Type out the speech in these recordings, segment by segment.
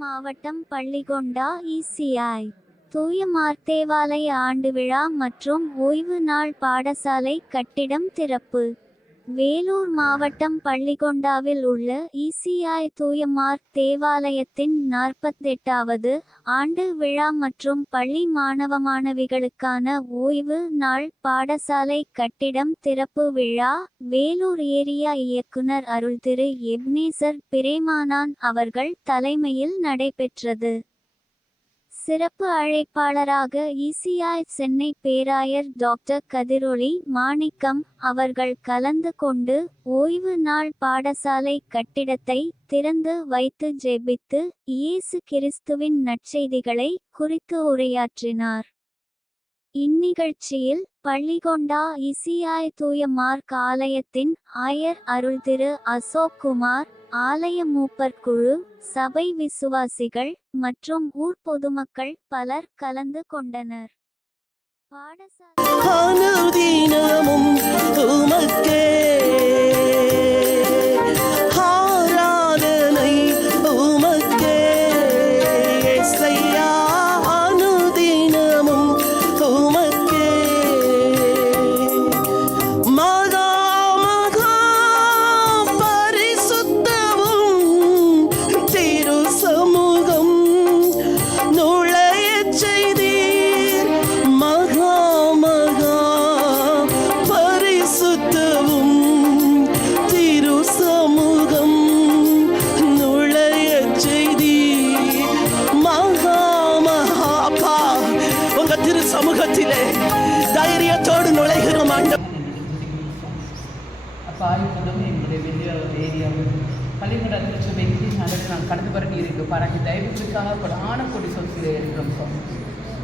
மாவட்டம் பள்ளிகொண்டா இ.சி.ஐ. தூய மார்த்தேவாலய ஆண்டு விழா மற்றும் ஓய்வு நாள் பாடசாலை கட்டிடம் திறப்பு. வேலூர் மாவட்டம் பள்ளிகொண்டாவில் உள்ள இ.சி.ஐ. தூய மார்க் தேவாலயத்தின் 48வது ஆண்டு விழா மற்றும் பள்ளி மாணவ மாணவிகளுக்கான ஓய்வு நாள் பாடசாலை கட்டிடம் திறப்பு விழா வேலூர் ஏரியா இயக்குனர் அருள்திரு எப்னேசர் பிரேமானான் அவர்கள் தலைமையில் நடைபெற்றது. சிறப்பு அழைப்பாளராக இ.சி.ஐ. சென்னை பேராயர் டாக்டர் கதிரொளி மாணிக்கம் அவர்கள் கலந்து கொண்டு ஓய்வு நாள் பாடசாலை கட்டிடத்தை திறந்து வைத்து ஜெபித்து இயேசு கிறிஸ்துவின் நற்செய்திகளை குறித்து உரையாற்றினார். இந்நிகழ்ச்சியில் பள்ளிகொண்டா இ.சி.ஐ. தூய மார்க் ஆலயத்தின் ஆயர் அருள்திரு அசோக் குமார், ஆலய மூப்பர் குழு, சபை விசுவாசிகள் மற்றும் ஊர் பொதுமக்கள் பலர் கலந்து கொண்டனர். சமூகத்திலே தைரியத்தோடு நுழைகிறோம் ஆண்டவரே. பாய்ப்பதும் எங்களுடைய வெளிய ஏரியாவில் பள்ளிக்கூட திருச்சபைக்கு நான் கடந்து வர நீருக்கு பாராட்டி தயவுக்காக கொடான கொடி சொற்களை இருக்கிறோம் சுவாமி.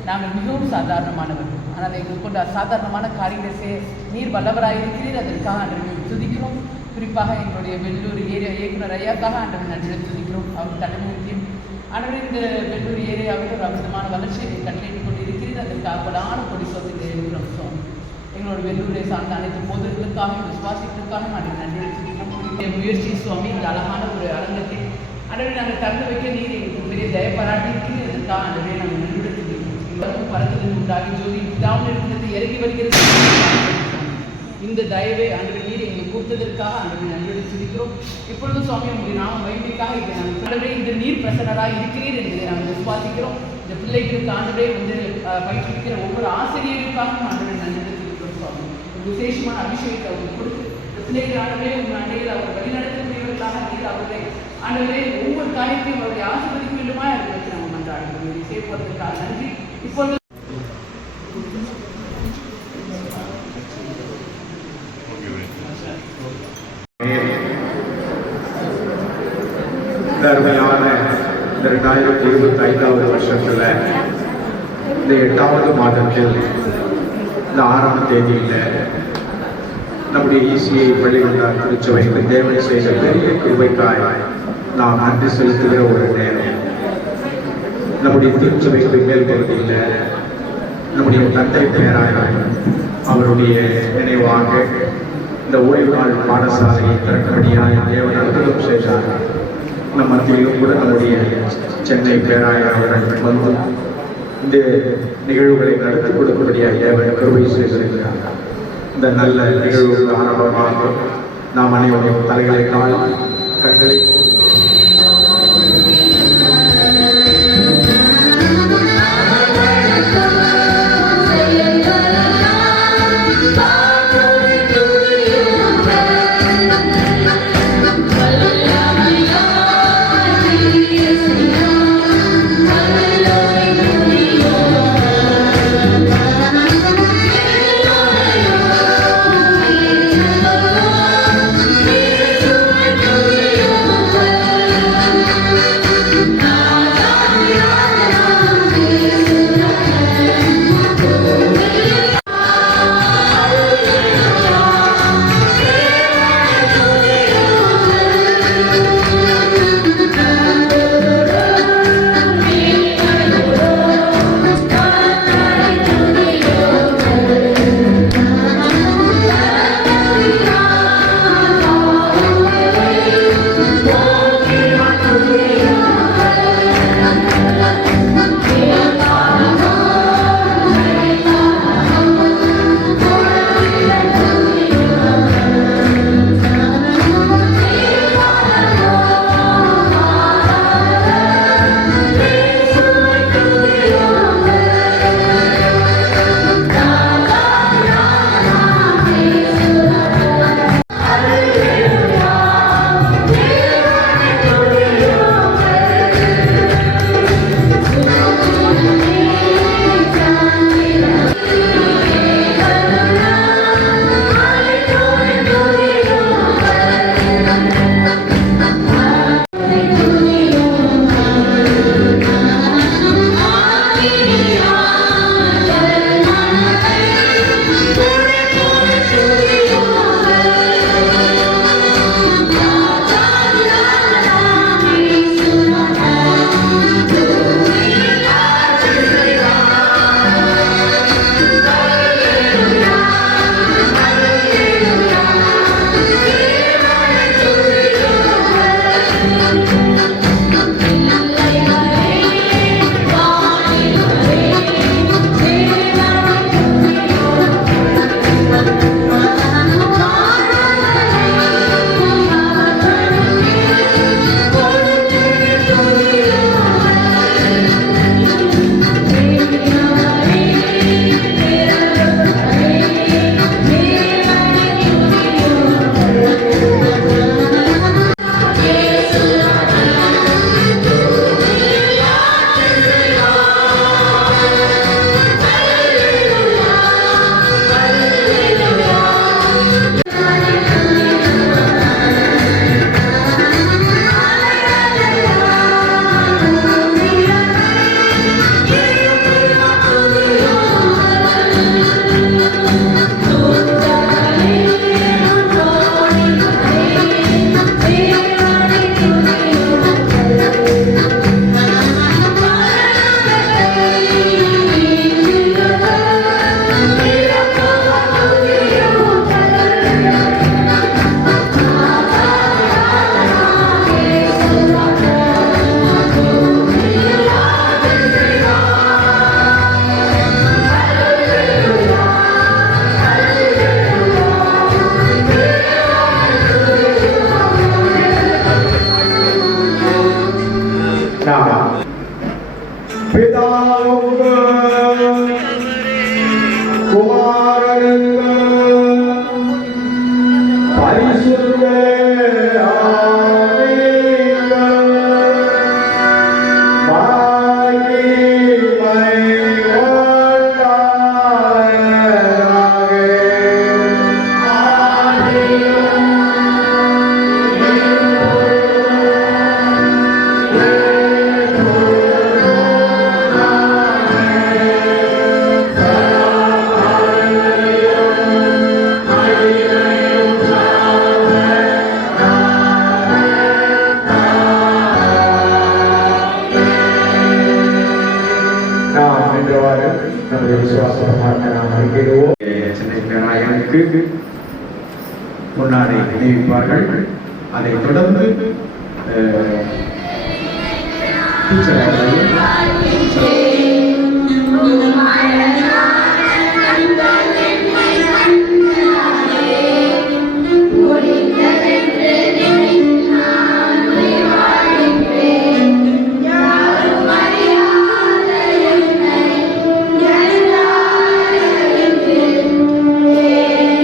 நாங்கள் மிகவும் சாதாரணமானவர்கள், ஆனால் எங்களுக்கு கொண்ட அசாதாரணமான காரியத்தை நீர் வல்லவராயிருக்கிறீர். அதற்காக ஆண்டவரை துதிக்கிறோம். குறிப்பாக எங்களுடைய வெள்ளூர் ஏரியா இயக்குனர் ஐயாக்காக ஆண்டவரை நன்றி துதிக்கிறோம். அவர் தலைமையும் ஆண்டவரை இந்த வெள்ளூர் ஏரியாவில் ஒரு அற்புதமான வளர்ச்சியை கட்டளையிட்டுக் கொண்டு இருக்கிறீர். அதற்காக கொடான கொடி சொற்களை இருக்கிறோம் சுவாமி. எங்களோட வெள்ளூரை சார்ந்த அனைத்து போதர்களுக்காக விசுவாசிகளுக்காக நாங்கள் நன்றி தெரிவித்துக்கிறோம். முயற்சி சுவாமி இந்த அழகான ஒரு அரங்கத்தை ஆண்டவரை நாங்கள் திறந்து வைக்க நீர் எங்களுக்கு பெரிய தய பாராட்டி இருக்கிறீர். அதற்காக ஆண்டவரை நாங்கள் நன்றி தெரிவிக்கிறோம். பறந்தது உண்டாகி ஜோதி பிதாவில் இருக்கிறது இறங்கி வருகிறது. இந்த தயவை ஆண்டவரை நீர் எங்களுக்கு கொடுத்ததற்காக ஆண்டவரை நன்றி தெரிவிக்கிறோம். இப்பொழுது சுவாமி உங்களுடைய நாம வைப்பிற்காக இதை நாங்கள் ஆண்டவரை இந்த நீர் பிரசன்னராக இருக்கிறீர் என்பதை நாங்கள் விசுவாசிக்கிறோம். இந்த பிள்ளைகளுக்கு ஆண்டவரை வந்து பயிற்றுவிக்கிற ஒவ்வொரு ஆசிரியருக்காக ஆண்டவரை நன்றி தெரிவிக்கிறோம் சுவாமி. விசேஷமான அபிஷேகத்தை அவர்கள் கொடுத்து இந்த பிள்ளைகள் ஆண்டவரை உங்கள் அண்டையில் அவர் வழிநடத்தக்கூடியவர்களாக நீர் அவர்களை ஆண்டவரை ஒவ்வொரு காரியத்தையும் அவருடைய ஆசீர்வதிக்க வேண்டுமா இருக்கிறது நம்ம மன்றாடுகிறோம். சேர்ப்பதற்காக நன்றி. இப்பொழுது அருமையான இந்த 2025 வருஷத்துல இந்த 8வது மாதத்தில் இந்த 6ஆம் தேதியில் நம்முடைய இ.சி.ஐ. பள்ளிகொண்டா திருச்சபைக்கு தேவனை செய்த பெரிய கிருபைக்காய் நாம் நன்றி செலுத்துகிற ஒரு நேரம். நம்முடைய திருச்சபைக்கு மேல் பகுதியில் நம்முடைய தந்தை பேராயர் அவருடைய நினைவாக இந்த ஓய்வு நாள் பாடசாலையை திறக்கும்படியாக தேவன் அற்புதம் செய்தார். நம் மத்தியிலும் கூட நம்முடைய சென்னை பேராயர் அவர்கள் வந்து இந்த நிகழ்வுகளை நடத்தி கொடுக்கும்படியாக தேவன் கிருபை செய்திருக்கிறார். இந்த நல்ல நிகழ்வுக்கு ஆரம்பமாக நாம் அனைவரும் தலைகளை கட்டளை நாம் பிதாவுக்கு குமாரனுக்கு பரிசுத்த ஆவிக்கு மகிமை நாம் என்றவாறு நமது விசுவாசமாக நாம் அறிக்கையிடுவோம். சென்னை பேராயனுக்கு முன்னாடி நியமிப்பார்கள். அதைத் தொடர்ந்து டீச்சர் அவர்கள் Yeah.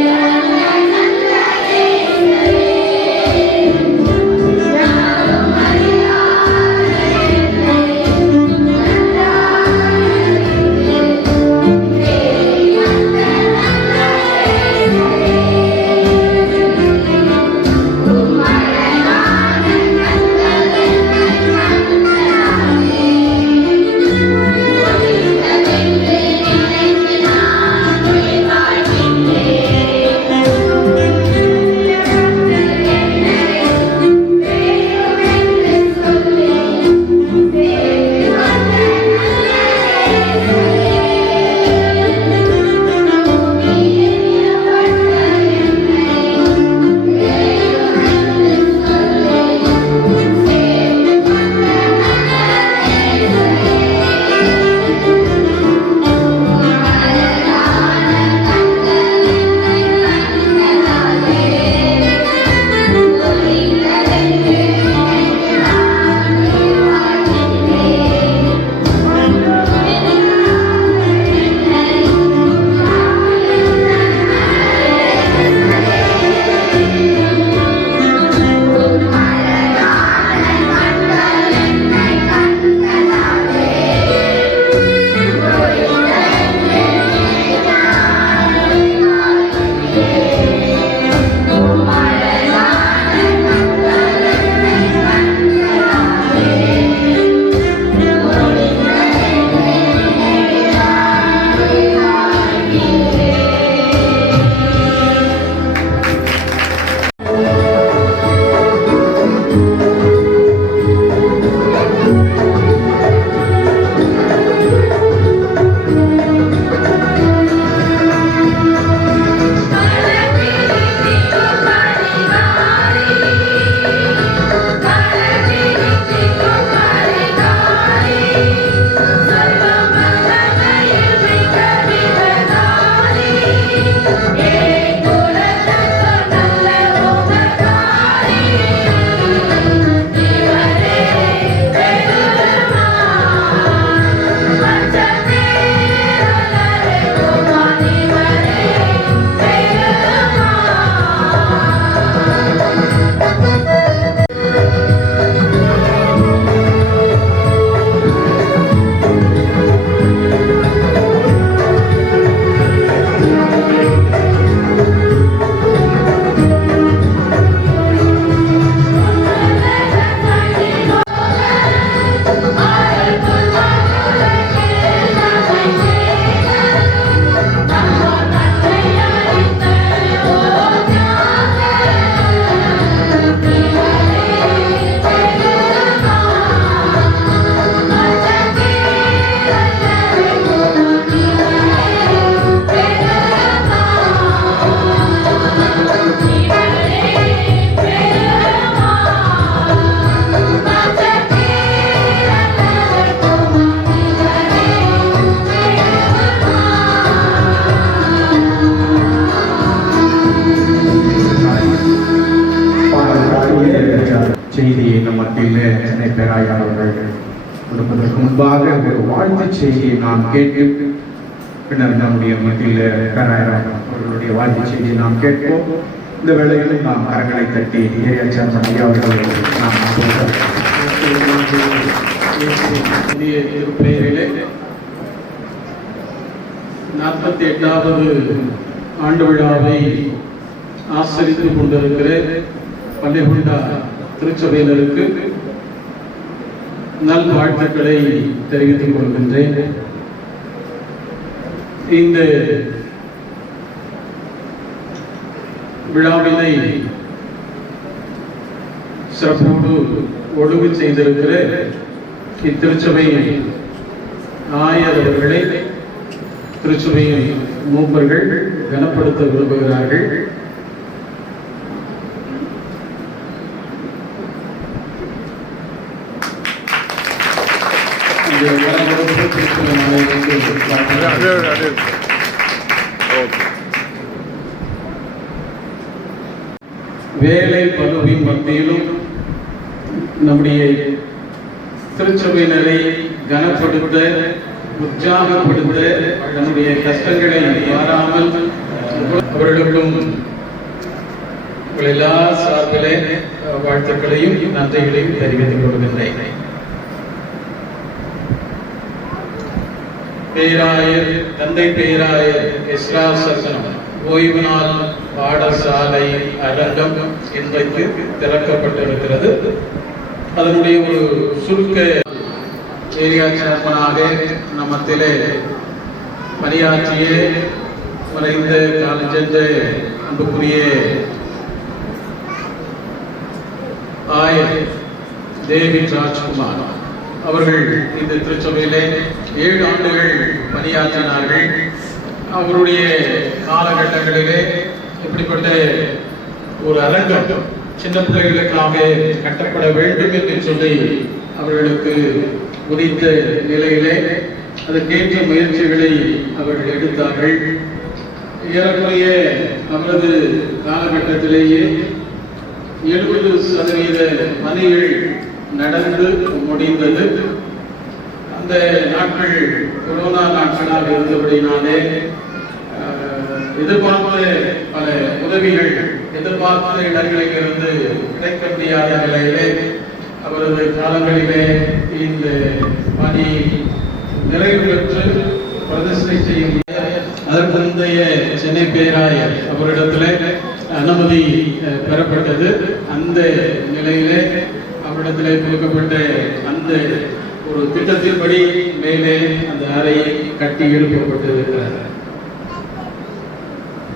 கொடுப்பதற்கு முன்பாக ஒரு வாழ்த்துச் செய்தியை நாம் கேட்டு பின்னர் நம்முடைய மத்தியில் அவர்களுடைய வாழ்த்துச் செய்தியை நாம் கேட்போம். இந்த வேளையில் நாம் கரங்களை தட்டி ஏரியா சேர்மன் ஐயா அவர்களை நாம் திருப்பெயரிலே 48வது ஆண்டு விழாவை ஆசரித்துக் கொண்டிருக்கிற பள்ளிகொண்டா திருச்சபையினருக்கு நல்வாழ்த்துக்களை தெரிவித்துக் கொள்கின்றேன். இந்த விழாவினை சிறப்போடு ஒழுங்கு செய்திருக்கிற இத்திருச்சபையின் ஆயர் அவர்களை திருச்சபையின் மூப்பர்கள் கனப்படுத்த விரும்புகிறார்கள். வேலை பழுவின் மத்தியிலும் நம்முடைய திருச்சபையினரை கனப்படுத்த உற்சாகப்படுத்த நம்முடைய கஷ்டங்களை மாறாமல் அவர்களுக்கும் எல்லா சார்பிலே வாழ்த்துக்களையும் நன்றிகளையும் தெரிவித்துக் கொள்கின்றேன். பேராயர் தந்தை பேராயர் எஸ்ரா சசனம் ஓய்வு நாள் பாடசாலை அரங்கம் இன்றைக்கு திறக்கப்பட்டிருக்கிறது. அதனுடைய ஒரு சுருக்க ஏரியா சேர்மனாக நம்மத்திலே பணியாற்றிய மறைந்த காலஞ்சென்ற அன்புக்குரிய ஆயர் டேவிட் ராஜ்குமார் அவர்கள் இந்த திருச்சபையிலே 7 ஆண்டுகள் பணியாற்றினார்கள். அவருடைய காலகட்டங்களிலே இப்படிப்பட்ட ஒரு அரங்கம் சின்ன பிள்ளைகளுக்காக கட்டப்பட வேண்டும் என்று சொல்லி அவர்களுக்கு உதித்த நிலையிலே அதற்கேற்ற முயற்சிகளை அவர்கள் எடுத்தார்கள். ஏறக்குறைய அவரது காலகட்டத்திலேயே 70% பணிகள் நடந்து முடிந்தது. அந்த நாட்கள் கொரோனா நாட்களாக இருந்தபடினாலே எதிர்பார்த்த பல உதவிகள் எதிர்பார்த்த இடங்களில் இருந்து கிடைக்க முடியாத நிலையிலே அவரது காலங்களிலே இந்த பணி நிறைவு பெற்று பிரதிஷ்டை செய்ய அதற்கு முந்தைய சென்னை பேராயர் அவரிடத்திலே அனுமதி பெறப்பட்டது. அந்த நிலையிலே அவரிடத்திலே கொடுக்கப்பட்ட அந்த ஒரு திட்டத்தின்படி மேலே அந்த அறையை கட்டி எழுப்பப்பட்டிருக்கிறார்.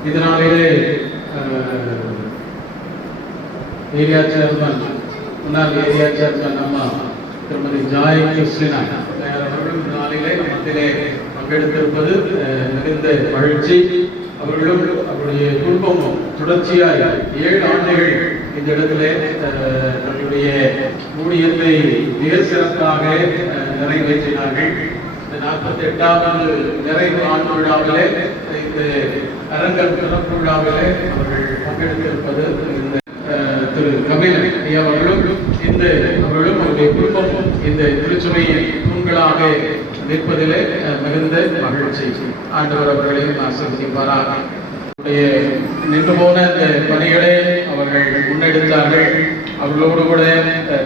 இதனாலே ஏரியா சேர்மன் முன்னாள் ஏரியா சேர்மன் அம்மா திருமதி ஜாய் கிருஷ்ணா அவர்களும் நாளிலே மத்தியிலே பங்கெடுத்திருப்பது மிகுந்த மகிழ்ச்சி. அவர்களும் அவருடைய குடும்பமும் தொடர்ச்சியாய் 7 ஆண்டுகள் இந்த இடத்திலே தன்னுடைய ஊழியத்தை மிக சிறப்பாக நிறைவேற்றினார்கள். 48வது நிறைவு ஆண்டு விழாவிலே இந்த அரங்கல் திறப்பு விழாவிலே அவர்கள் பங்கெடுத்திருப்பது இந்த திரு கபிலன் ஐயா அவர்களும் அவர்களும் அவருடைய குடும்பமும் இந்த திருச்சபையின் தூண்களாக நிற்பதிலே மிகுந்த மகிழ்ச்சி. ஆண்டவர் அவர்களையும் ஆசீர்வதிப்பாராக. நின்று போன இந்த பணிகளை அவர்கள் முன்னெடுத்தார்கள். அவர்களோடு கூட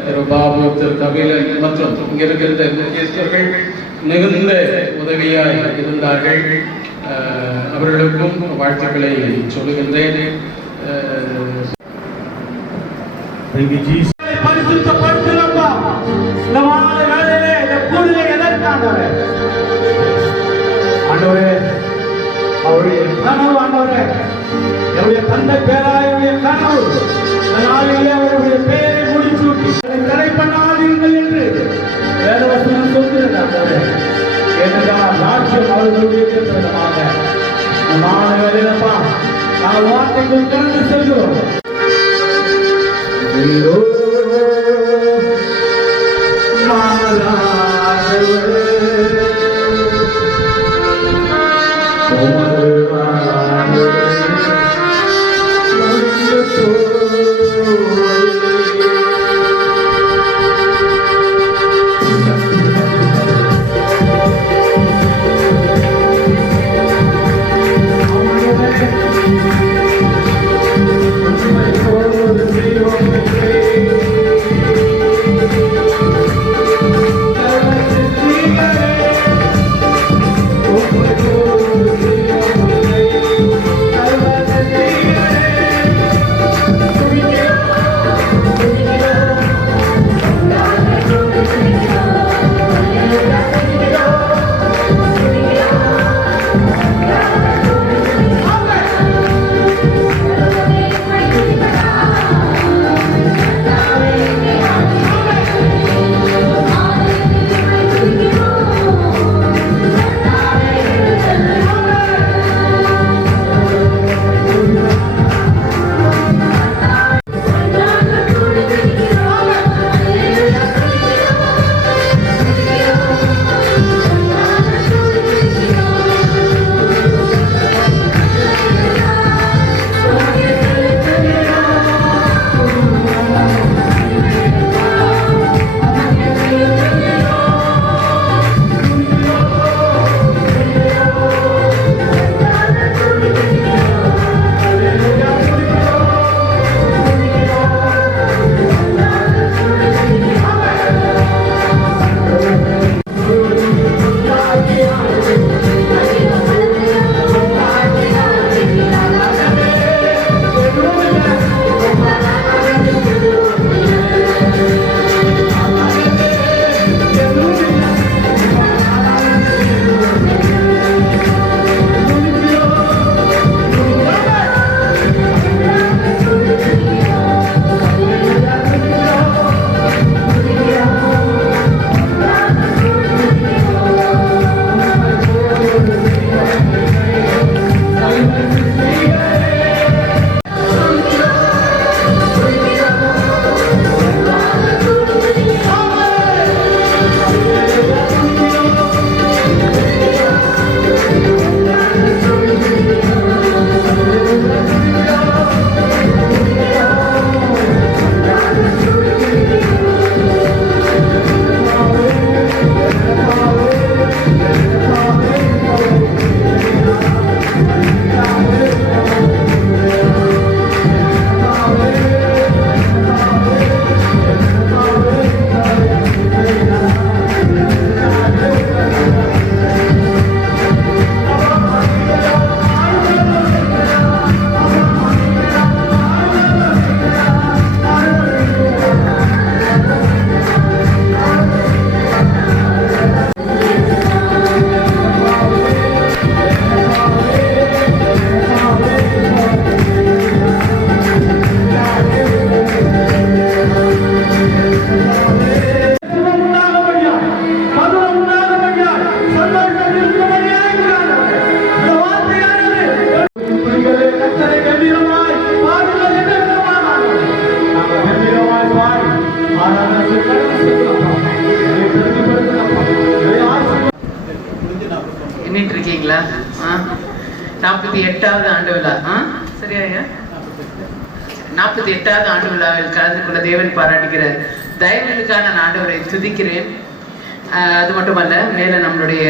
திரு பாபு, திரு கபிலன் மற்றும் இங்க இருக்கிற முக்கியஸ்தர்கள் மிகுந்த உதவியாய் இருந்தார்கள். அவர்களுக்கும் வாழ்த்துக்களை சொல்லுகின்றேன். அவருடைய கனவு ஆண்டவரே, என்னுடைய தந்தை பேராயுடைய கனவு நாளிலே அவருடைய பெயரை முடிச்சூட்டி தடை பண்ணாதீர்கள் என்று வேதவசனம் சொல்கிறது. என்னடா ராஜ்யம் அவர்களுடைய விதமாக மாணவர்களப்பா நான் வார்த்தைக்குள் கடந்து செல்கிறோம். 48வது ஆண்டு விழா. சரியா ஐயா? 48வது ஆண்டு விழாவில் கலந்து கொள்ள தேவன் பாராட்டுகிறார். தயவுகளுக்காக நான் ஆண்டவரை துதிக்கிறேன். அது மட்டுமல்ல, மேலே நம்மளுடைய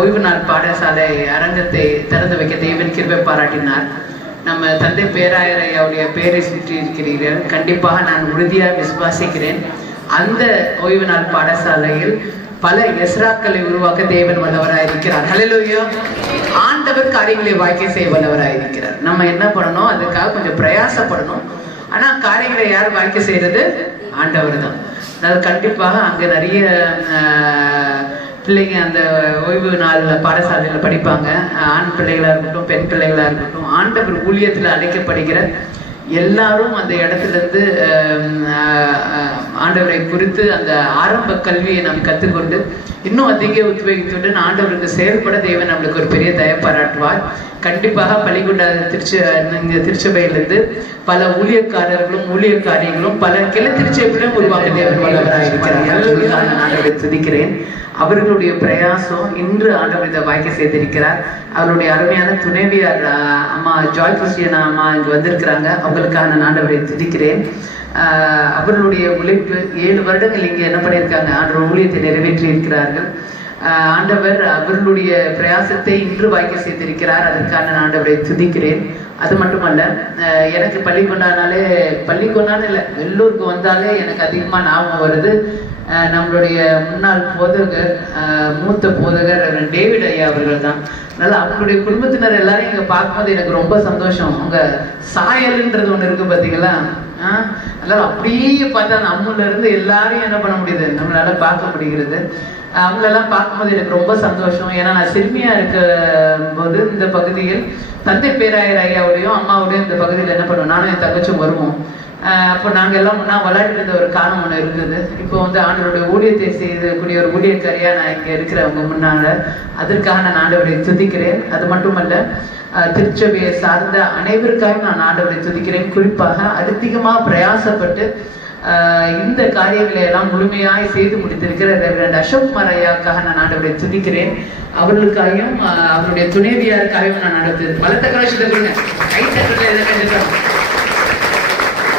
ஓய்வு நாள் பாடசாலை அரங்கத்தை திறந்து வைக்க தேவன் கிருபை பாராட்டினார். நம்ம தந்தை பேராயர் ஐயாவுடைய பேரை சுற்றி இருக்கிறீர்கள். கண்டிப்பாக நான் உறுதியாக விசுவாசிக்கிறேன். அந்த ஓய்வு நாள் பாடசாலையில் பல எஸ்ராக்களை உருவாக்க தேவன் வல்லவராயிருக்கிறார். ஹல்லேலூயா. ஆண்டவர் காரியங்களை வாய்க்கை செய்ய வல்லவராயிருக்கிறார். நம்ம என்ன பண்ணணும்? அதுக்காக கொஞ்சம் பிரயாசப்படணும். ஆனா காரியங்களை யார் வாய்க்கை செய்யறது? ஆண்டவர் தான். அதாவது கண்டிப்பாக அங்க நிறைய பிள்ளைங்க அந்த ஓய்வு நாள் பாடசாலையில் படிப்பாங்க. ஆண் பிள்ளைகளாக இருக்கட்டும், பெண் பிள்ளைகளாக இருக்கட்டும், ஆண்டவர் ஊழியத்தில் அழைக்கப்படுகிற எல்லாரும் அந்த இடத்துலேருந்து ஆண்டவரை குறித்து அந்த ஆரம்ப கல்வியை நாம் கற்றுக்கொண்டு இன்னும் அதிக உத்வேகத்துடன் ஆண்டவருக்கு செயல்பட தேவன் நம்மளுக்கு ஒரு பெரிய தயை பாராட்டுவார். கண்டிப்பாக பள்ளிக்கூட திருச்சபையிலிருந்து பல ஊழியக்காரர்களும் ஊழியக்காரிகளும் பல கிளை திருச்சபையிலும் உருவாக்க தேவன் வல்லவராக இருக்கிறார். நான் ஆண்டவரை துதிக்கிறேன். அவர்களுடைய பிரயாசம் இன்று ஆண்டவர் இதை வாய்க்க செய்திருக்கிறார். அவருடைய அருமையான துணைவியார் அம்மா ஜாய் கிறிஸ்டியன் அம்மா இங்கு வந்திருக்கிறாங்க. அவங்களுக்காக நான் ஆண்டவரை துதிக்கிறேன். அவர்களுடைய உழைப்பு 7 வருடங்கள் இங்கே என்ன பண்ணியிருக்காங்க? ஆண்டவர் ஊழியத்தை நிறைவேற்றி இருக்கிறார்கள். ஆண்டவர் அவர்களுடைய பிரயாசத்தை இன்று வாய்க்க செய்திருக்கிறார். அதற்காக நான் ஆண்டவரை துதிக்கிறேன். அது மட்டுமல்ல, எனக்கு பள்ளிக்கொண்டானே இல்லை, வெள்ளூருக்கு வந்தாலே எனக்கு அதிகமாக ஞாபகம் வருது நம்மளுடைய முன்னாள் போதகர், மூத்த போதகர் டேவிட் ஐயா அவர்கள் தான். அதனால அவங்களுடைய குடும்பத்தினர் எல்லாரும் இங்கே பார்க்கும்போது எனக்கு ரொம்ப சந்தோஷம். அவங்க சாயல்ன்றது ஒன்று இருக்கு பார்த்தீங்களா? அதனால அப்படியே பார்த்தா நம்மள இருந்து எல்லாரையும் என்ன பண்ண முடியுது? நம்மளால பார்க்க முடிகிறது. அவங்களெல்லாம் பார்க்கும்போது எனக்கு ரொம்ப சந்தோஷம். ஏன்னா நான் சிறுமியா இருக்க போது இந்த பகுதியில் தந்தை பேராயர் ஐயாவுடையும் அம்மாவுடையும் இந்த பகுதியில் என்ன பண்ணுவோம், நானும் என் தங்கச்சும் வருவோம். அப்போ நாங்கள் எல்லாம் முன்னா விளையாட்டு இருந்த ஒரு காலம் ஒன்று இருந்தது. இப்போ வந்து ஆண்டவருடைய ஊழியத்தை செய்யக்கூடிய ஒரு ஊழியக்காரியா நான் இங்கே இருக்கிறவங்க முன்னால, அதற்காக நான் ஆண்டவரை துதிக்கிறேன். அது மட்டுமல்ல, திருச்சபையை சார்ந்த அனைவருக்காகவும் நான் ஆண்டவரை துதிக்கிறேன். குறிப்பாக அதிகமாக பிரயாசப்பட்டு இந்த காரியங்களை எல்லாம் முழுமையாய் செய்து முடித்திருக்கிற ரெவரண்ட் அசோக்குமார் ஐயாவுக்காக நான் ஆண்டவரை துதிக்கிறேன். அவர்களுக்காகவும் அவருடைய துணைவியாருக்காகவும் நான் ஆண்டவரை பலத்த கலட்சத்தை கொடுங்க, கைத்தட்டத்தில் எதை கண்டிப்பாக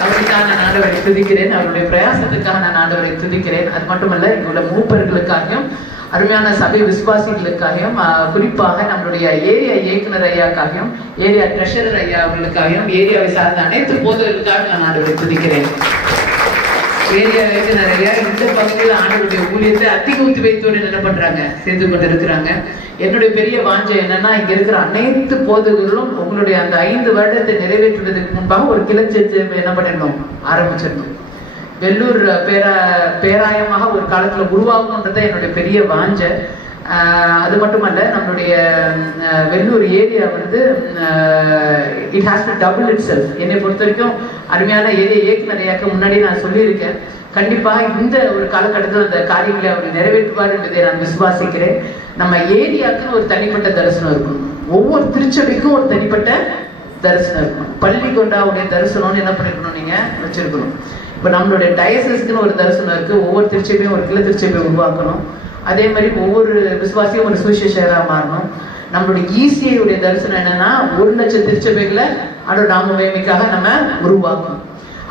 அவருக்காக நான் ஆண்டவரை துதிக்கிறேன். அவருடைய பிரயாசத்துக்காக நான் ஆண்டவரை துதிக்கிறேன். அது மட்டுமல்ல, இங்குள்ள மூப்பர்களுக்காகவும் அருமையான சபை விசுவாசிகளுக்காகவும் குறிப்பாக நம்மளுடைய ஏரியா இயக்குனர் ஐயாக்காகவும் ஏரியா ட்ரெஷரர் ஐயா அவர்களுக்காகவும் ஏரியாவை சார்ந்த அனைத்து போதவர்களுக்காக நான் ஆண்டவரை துதிக்கிறேன். ஏரியா இயக்குனர் ஐயா இந்த பகுதியில் ஆண்டவருடைய ஊழியத்தை அதிக உத்வேகத்தோடு என்ன பண்றாங்க, செய்து கொண்டு இருக்கிறாங்க. என்னுடைய பெரிய வாஞ்சை என்னன்னா, இங்க இருக்கிற அனைத்து போதகர்களும் உங்களுடைய அந்த 5 வருடத்தை நிறைவேற்றுவதற்கு முன்பாக ஒரு கிளர்ச்சி என்ன பண்ணிடணும், ஆரம்பிச்சிடணும். வெள்ளூர் பேராயமாக ஒரு காலத்துல உருவாகணுன்றத என்னுடைய பெரிய வாஞ்சை. அது மட்டுமல்ல, நம்மளுடைய வெள்ளூர் ஏரியா வந்து it has to double it self. என்னை பொறுத்த வரைக்கும் அருமையான ஏரியா இயக்குநரையாக்க முன்னாடி நான் சொல்லியிருக்கேன். கண்டிப்பாக இந்த ஒரு காலகட்டத்தில் அந்த காரியங்களை அவர் நிறைவேற்றுவார் என்பதை நான் விசுவாசிக்கிறேன். நம்ம ஏரியாவுக்குன்னு ஒரு தனிப்பட்ட தரிசனம் இருக்கணும். ஒவ்வொரு திருச்சபைக்கும் ஒரு தனிப்பட்ட தரிசனம் இருக்கணும். பள்ளிக்கொண்டாவுடைய தரிசனம்னு என்ன பண்ணிருக்கணும், நீங்க வச்சிருக்கணும். இப்போ நம்மளுடைய டயசஸ்க்குன்னு ஒரு தரிசனம் இருக்கு. ஒவ்வொரு திருச்சபையும் ஒரு கிளை திருச்சபையை உருவாக்கணும். அதே மாதிரி ஒவ்வொரு விசுவாசியும் ஒரு சுவிசேஷகராக மாறணும். நம்மளுடைய ஈசிஐயுடைய தரிசனம் என்னன்னா, 1,00,000 திருச்சபைகளை அதோட நாம மகிமைக்காக நம்ம உருவாக்கணும்.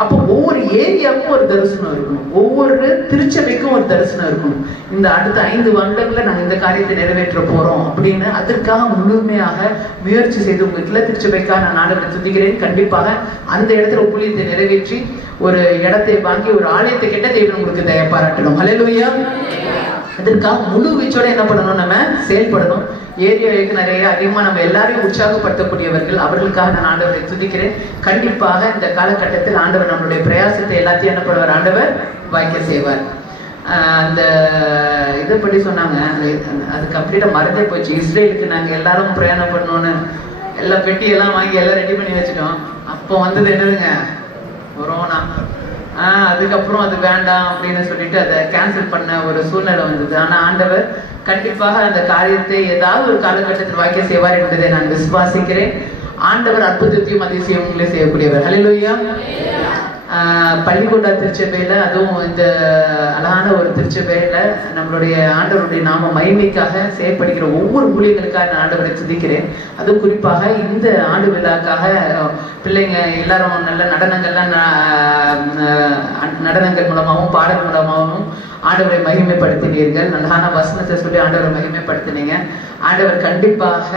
அப்போ ஒவ்வொரு ஏரியாவுக்கும் ஒரு தரிசனம் இருக்கணும், ஒவ்வொரு திருச்சபைக்கும் ஒரு தரிசனம் இருக்கணும். இந்த அடுத்த 5 வருடங்களில் நாங்கள் இந்த காரியத்தை நிறைவேற்ற போறோம் அப்படின்னு அதற்காக முழுமையாக முயற்சி செய்து உங்க கிளை திருச்சபைக்காக நான் ஆண்டவரை துதிக்கிறேன். கண்டிப்பாக அந்த இடத்துல ஊழியத்தை நிறைவேற்றி ஒரு இடத்தை வாங்கி ஒரு ஆலயத்தை கெட்ட தேவன் உங்களுக்கு தயை பாராட்டணும். ஹல்லேலூயா. அதற்காக முழு வீச்சோட என்ன பண்ணணும், நம்ம செயல்படணும். ஏரியாவுக்கு நிறைய அதிகமாக நம்ம எல்லாரையும் உற்சாகப்படுத்தக்கூடியவர்கள், அவர்களுக்காக நான் ஆண்டவரை துதிக்கிறேன். கண்டிப்பாக இந்த காலகட்டத்தில் ஆண்டவர் நம்மளுடைய பிரயாசத்தை எல்லாத்தையும் என்ன பண்ணுவார், ஆண்டவர் வாய்க்க செய்வார். அந்த இதை பற்றி சொன்னாங்க, அது கம்ப்ளீட்டாக மறந்தே போச்சு. இஸ்ரேலுக்கு நாங்கள் எல்லாரும் பிரயாணம் பண்ணணும்னு எல்லா பெட்டியெல்லாம் வாங்கி எல்லாம் ரெடி பண்ணி வச்சுட்டோம். அப்போ வந்தது என்னதுங்க, கொரோனா. அதுக்கப்புறம் அது வேண்டாம் அப்படின்னு சொல்லிட்டு அதை கேன்சல் பண்ண ஒரு சூழ்நிலை வந்தது. ஆனால் ஆண்டவர் கண்டிப்பாக அந்த காரியத்தை ஏதாவது ஒரு காலகட்டத்தில் வாய்க்க செய்வார் என்பதை நான் விசுவாசிக்கிறேன். ஆண்டவர் அற்புதத்தையும் அதிசயங்களையும் செய்யக்கூடியவர். ஹல்லேலூயா. பள்ளிக்கூட திருச்சபையில், அதுவும் இந்த அழகான ஒரு திருச்சபையில் நம்மளுடைய ஆண்டவருடைய நாம மகிமைக்காக செயற்படுகிற ஒவ்வொரு ஊழியர்களுக்காக நான் ஆண்டவரை துதிக்கிறேன். அதுவும் குறிப்பாக இந்த ஆண்டு விழாக்காக பிள்ளைங்க எல்லாரும் நல்ல நடனங்கள் மூலமாகவும் பாடல் மூலமாகவும் ஆண்டவரை மகிமைப்படுத்தினீர்கள். அழகான வசனத்தை சொல்லி ஆண்டவரை மகிமைப்படுத்தினீங்க. ஆண்டவர் கண்டிப்பாக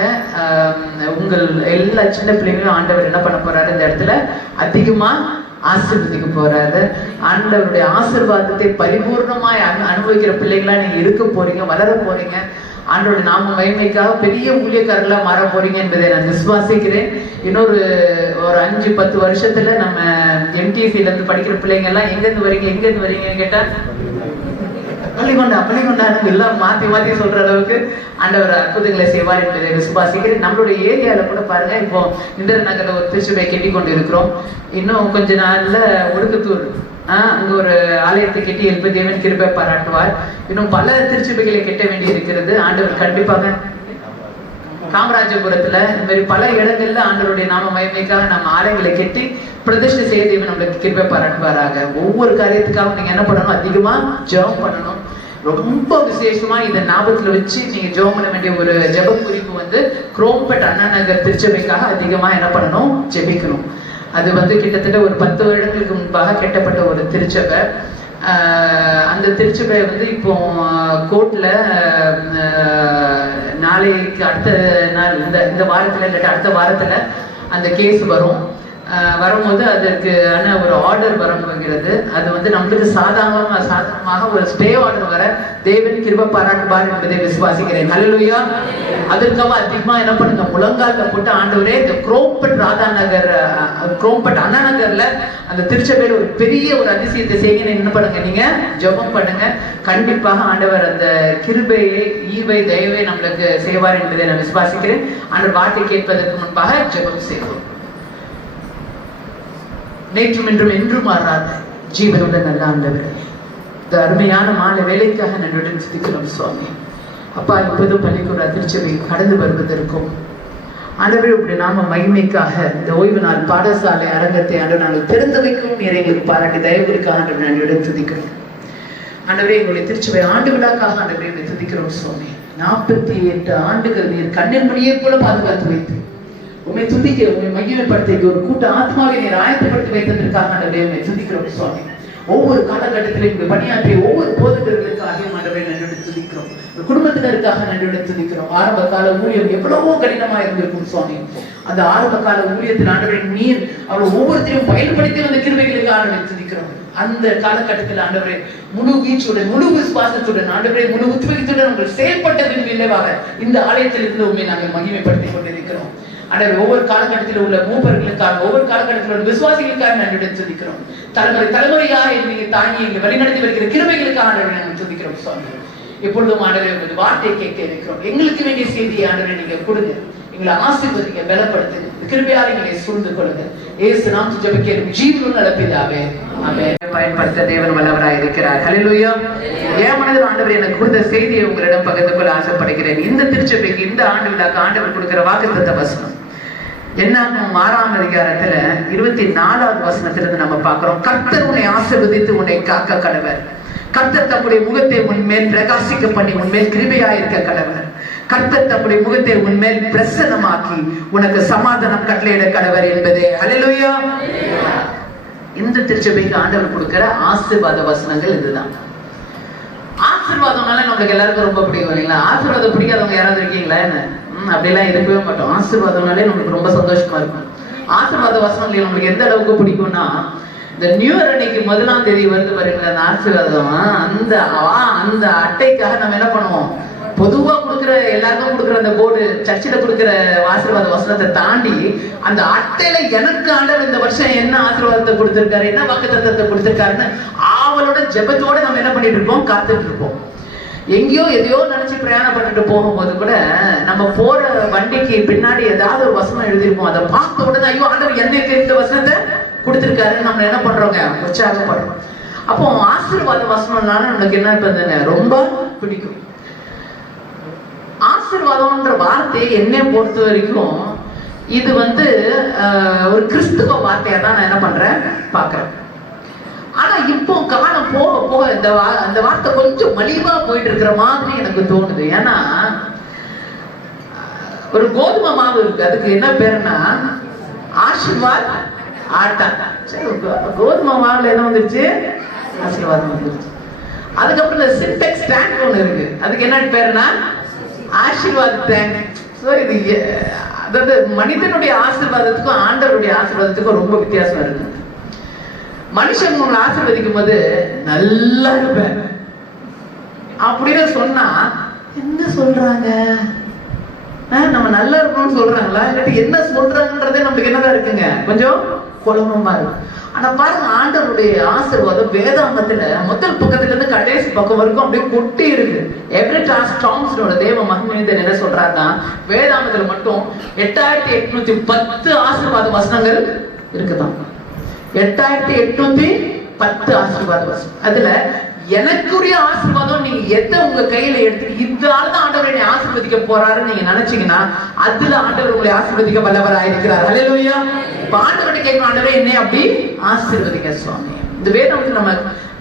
உங்கள் எல்லா சின்ன பிள்ளைங்களும் ஆண்டவர் என்ன பண்ண போறாரு, இந்த இடத்துல அதிகமா ஆசீர்வதிக்க போறாரு. ஆண்டவருடைய ஆசீர்வாதத்தை பரிபூர்ணமாய் அனுபவிக்கிற பிள்ளைங்களா நீங்க இருக்க போறீங்க, வளர போறீங்க. ஆண்டவருடைய நாம மகிமைக்காக பெரிய ஊழியக்காரர்களா மாற போறீங்க என்பதை நான் விசுவாசிக்கிறேன். இன்னொரு 5-10 வருஷத்துல நம்ம MTCல இருந்து படிக்கிற பிள்ளைங்க எல்லாம் எங்கிருந்து வரீங்கன்னு கேட்டா பள்ளிக்கொண்டா எல்லாம் மாத்தி சொல்ற அளவுக்கு ஆண்டவர் அற்புதங்களை செய்வார் என்பதை விசுவாசிக்கிறேன். நம்மளுடைய ஏரியால கூட பாருங்க, இப்போ இந்திர நகர்ல ஒரு திருச்சபை கட்டி கொண்டு இருக்கிறோம். இன்னும் கொஞ்ச நாள்ல ஒடுக்கத்தூர் அங்க ஒரு ஆலயத்தை கட்டி எழுப்ப தேவன் கிருபை பாராட்டுவார். இன்னும் பல திருச்சபைகளை கட்ட வேண்டி இருக்கிறது. ஆண்டவர் கண்டிப்பாக காமராஜபுரத்துல இந்த மாதிரி பல இடங்கள்ல ஆண்டவருடைய நாம மகிமைக்காக நம்ம ஆலயங்களை கட்டி பிரதிஷ்டை செய்ய தேவன் நம்மளுக்கு கிருபை பாராட்டுவாராக. ஒவ்வொரு காரியத்துக்காகவும் நீங்க என்ன பண்ணணும், அதிகமா ஜெபம் பண்ணணும். ரொம்ப விசேஷமா இதை ஞாபகத்துல வச்சு நீங்க ஜெபம் பண்ண வேண்டிய ஒரு ஜெப குறிப்பு வந்து குரோம்பேட் அண்ணா நகர் திருச்சபைக்காக அதிகமா என்ன பண்ணணும், ஜெபிக்கணும். அது வந்து கிட்டத்தட்ட ஒரு 10 வருடங்களுக்கு முன்பாக கட்டப்பட்ட ஒரு திருச்சபை. அந்த திருச்சபை வந்து இப்போ கோர்ட்ல நாளைக்கு அடுத்த நாள் இந்த வாரத்துல இல்லாட்டி அடுத்த வாரத்துல அந்த கேஸ் வரும்போது அதற்கான ஒரு ஆர்டர் வரப்போகிறது. அது வந்து நம்மளுக்கு சாதாரணமாக ஒரு ஸ்டே ஆர்டர் வர தேவன் கிருபை பாராட்டுவார் என்பதை விசுவாசிக்கிறேன். ஹல்லேலூயா. அதற்காக அதிகமா என்ன பண்ணுங்க, முழங்கால போட்டு ஆண்டவரே இந்த குரோம்பேட் அண்ணா நகர்ல அந்த திருச்சபையில ஒரு பெரிய ஒரு அதிசயத்தை செய்ய என்ன பண்ணுங்க, நீங்க ஜெபம் பண்ணுங்க. கண்டிப்பாக ஆண்டவர் அந்த கிருபையை ஈவை தயவை நம்மளுக்கு செய்வார் என்பதை நான் விசுவாசிக்கிறேன். ஆண்டவர் வார்த்தை கேட்பதற்கு முன்பாக ஜெபம் செய்வோம். நேற்றும் இன்றும் என்றும் மாறாத ஜீவனுடன் நல்ல ஆண்டவரே, இந்த அருமையான மாலை வேலைக்காக நன்றுடன் சிந்திக்கிறோம் சுவாமி. அப்பா, இப்போது பள்ளிக்கூட திருச்சபை கடந்து வருவதற்கும் ஆண்டவரே இப்படி நாம மகிமைக்காக இந்த ஓய்வு நாள் பாடசாலை அரங்கத்தை ஆண்டு நாங்கள் திறந்து வைக்கவும் எங்களுக்கு பாராட்டி தயவுக்காக ஆண்டு நன்றியுடன் துதிக்கிறோம். ஆண்டவரே, எங்களுடைய திருச்சபை ஆண்டு விழாக்காக ஆண்டவரே துதிக்கிறோம் சுவாமி. 48 ஆண்டுகள் நீர் கண்ணின் மணியை போல பாதுகாத்து வைத்து உண்மை துதிக்க, உண்மை மகிமைப்படுத்த ஒரு கூட்ட ஆத்மாவை நீர் ஆயத்தப்படுத்தி வைத்ததற்காக ஆண்டவரே உண்மை துதிக்கிறோம் சுவாமி. ஒவ்வொரு காலகட்டத்திலும் இங்கு பணியாற்றிய ஒவ்வொரு போதகர்களுக்காக ஆண்டவரே நன்றியுடன் துதிக்கிறோம். குடும்பத்தினருக்காக நன்றியுடன் துதிக்கிறோம். ஆரம்ப கால ஊழியம் எவ்வளவோ கடினமா இருந்திருக்கும் சுவாமி. அந்த ஆரம்ப கால ஊழியத்தின் ஆண்டவரே நீர் அவர்கள் ஒவ்வொருத்தரையும் பயன்படுத்தி வந்த கிருபைகளுக்கு ஆண்டவரை துதிக்கிறோம். அந்த காலகட்டத்தில் ஆண்டவரே முழு வீச்சுடன், முழு விசுவாசத்துடன், ஆண்டவரே முழு உத்வேகத்துடன் உங்கள் செயல்பட்டதின் விளைவாக இந்த ஆலயத்தில் இருந்து உண்மை நாங்கள் மகிமைப்படுத்திக் கொண்டிருக்கிறோம். ஆண்டவரே, ஒவ்வொரு காலகட்டத்தில் உள்ள மூப்பர்களுக்காக, ஒவ்வொரு காலகட்டத்தில் உள்ள விசுவாசிகளுக்காக நன்றியுடன் துதிக்கிறோம். தலைமுறையாக நீங்க தாங்கி எங்களை வழிநடத்தி வருகிற கிருபைகளுக்காக ஆண்டவரை நாங்கள் துதிக்கிறோம் சுவாமி. எப்பொழுதும் ஆண்டவரே உங்கள் வார்த்தையை கேட்க இருக்கிறோம். எங்களுக்கு வேண்டிய செய்தியை ஆண்டவரை நீங்க கொடுங்க, எங்களை ஆசீர்வதிங்க, பலப்படுத்துங்க, கிருபையால் எங்களை சூழ்ந்து கொள்ளுங்க. இயேசு நாமத்தில் ஜெபிக்கிறோம் ஜீவனுள்ள நல்ல பிதாவே, ஆமென். பயன்படுத்த தேவன் வல்லவராய் இருக்கிறார். ஹல்லேலூயா. என் மனதில் ஆண்டவர் எனக்கு கொடுத்த செய்தியை உங்களிடம் பகிர்ந்து கொள்ள ஆசைப்படுகிறேன். இந்த திருச்சபைக்கு இந்த ஆண்டு விழாக்கு ஆண்டவர் கொடுக்கிற வாக்குத்தத்த வசனம் என்னாகும் 6ஆம் அதிகாரத்துல 24வது வசனத்திலிருந்து நம்ம பார்க்கிறோம். கர்த்தர் உன்னை ஆசீர்வதித்து உன்னை காக்க கடவர். கர்த்தர் தம்முடைய முகத்தை உன்மேல் பிரகாசிக்க பண்ணி உன்மேல் கிருபையாயிருக்க கடவர். கர்த்தர் தம்முடைய முகத்தை உன்மேல் பிரசன்னமாக்கி உனக்கு சமாதானம் கட்டளையிட கடவர் என்பதே. ஹல்லேலூயா. இந்த திருச்சபைக்கு ஆண்டவர் கொடுக்கிற ஆசீர்வாத வசனங்கள் இதுதான். ஆசீர்வாதம்னால நம்மளுக்கு எல்லாருக்கும் ரொம்ப பிடிக்கும் இல்லைங்களா? ஆசீர்வாதம் பிடிக்காதவங்க யாராவது இருக்கீங்களா? என்ன அப்படிலாம் இருக்கவே மாட்டோம். ஆசீர்வாதம்னாலே நம்மளுக்கு ரொம்ப சந்தோஷமா இருக்கும். ஆசீர்வாத வசனங்கள் நம்மளுக்கு எந்த அளவுக்கு பிடிக்கும்னா, இந்த நியூ இயர் அன்னைக்கு 1ஆம் தேதி வருது பாருங்களா, அந்த ஆசீர்வாதம், அந்த அட்டைக்காக நம்ம என்ன பண்ணுவோம், பொதுவா கொடுக்குற எல்லாருக்கும் கொடுக்குற அந்த போர்டு, சர்ச்சில் கொடுக்குற ஆசீர்வாத வசனத்தை தாண்டி அந்த அட்டையில எனக்கு ஆண்டவர் இந்த வருஷம் என்ன ஆசீர்வாதத்தை கொடுத்திருக்காரு, என்ன வாக்குத்தத்தத்தை கொடுத்திருக்காருன்னு ஆவலோட ஜெபத்தோட நம்ம என்ன பண்ணிட்டு இருப்போம், காத்துட்டு இருப்போம். எங்கேயோ எதையோ நினைச்சு பிரயாணப்பட்டுட்டு போகும்போது கூட நம்ம போற வண்டிக்கு பின்னாடி ஏதாவது ஒரு வசனம் எழுதிருப்போம். அதை பார்த்த உடனே ஐயோ ஆண்டவர் என்னைக்கு இந்த வசனத்தை கொடுத்திருக்காருன்னு நம்ம என்ன பண்றோங்க, உற்சாகப்படுறோம். அப்போ ஆசீர்வாத வசனம்னால நம்மளுக்கு என்ன பண்ணுங்க, ரொம்ப பிடிக்கும். ஆசீர்வாதம்ன்ற வார்த்தை என்னை பொறுத்த வரைக்கும் இது வந்து ஒரு கிறிஸ்துவ வார்த்தையா தான் நான் என்ன பண்றேன், பாக்குறேன். இப்போ காலம் போக போக அந்த வார்த்தை கொஞ்சம் மலிவா போயிட்டு இருக்கிற மாதிரி எனக்கு தோணுது. ஏன்னா ஒரு கோதுமை மாவு இருக்கு, அதுக்கு என்ன பேருன்னா ஆசீர்வாத் ஆட்டா. சரி, கோதுமை மாவுல என்ன வந்துருச்சு? ஆசீர்வாதம் வந்துருச்சு. அதுக்கப்புறம் இந்த சின்டெக்ஸ் டேங்க் ஒண்ணு இருக்கு, அதுக்கு என்ன பேருன்னா ஆசீர்வாத் டேங்க். ஸோ இது அதாவது மனிதனுடைய ஆசீர்வாதத்துக்கும் ஆண்டவருடைய ஆசீர்வாதத்துக்கும் ரொம்ப வித்தியாசம் இருக்கு. மனுஷன் உங்களை ஆசீர்வதிக்கும் போது நல்லா இருப்பேன் அப்படின்னு சொன்னா என்ன சொல்றாங்க? நம்ம நல்லா இருக்கணும்னு சொல்றாங்களா, இல்லாட்டி என்ன சொல்றாங்கன்றதே நம்மளுக்கு என்னதான் இருக்குங்க, கொஞ்சம் குழம்பமா இருக்கு. ஆனா பாருங்க, ஆண்டவருடைய ஆசீர்வாதம் வேதாகமத்துல முதல் பக்கத்துல இருந்து கடைசி பக்கம் வரைக்கும் அப்படியே கொட்டி இருக்கு. எவரெட் டாம்சனோட தேவ மகிமையன் என்ன சொல்றாருன்னா, வேதாகமத்துல மட்டும் 8810 ஆசீர்வாத வசனங்கள் இருக்குதான். 8810 ஆசீர்வாத வசனம். அதுல எனக்குரிய ஆசீர்வாதம் நீங்க எதை உங்க கையில எடுத்து இதனாலதான் ஆண்டவர் என்னை ஆசீர்வதிக்க போறாருன்னு நீங்க நினைச்சீங்கன்னா அதுல ஆண்டவர் உங்களை ஆசீர்வதிக்க வல்லவராயிருக்கிறார். ஹல்லேலூயா. ஆண்டவர்கிட்ட கேட்கணும், ஆண்டவரே என்னை அப்படி ஆசீர்வதிக்க சுவாமி. இந்த வேதம் நம்ம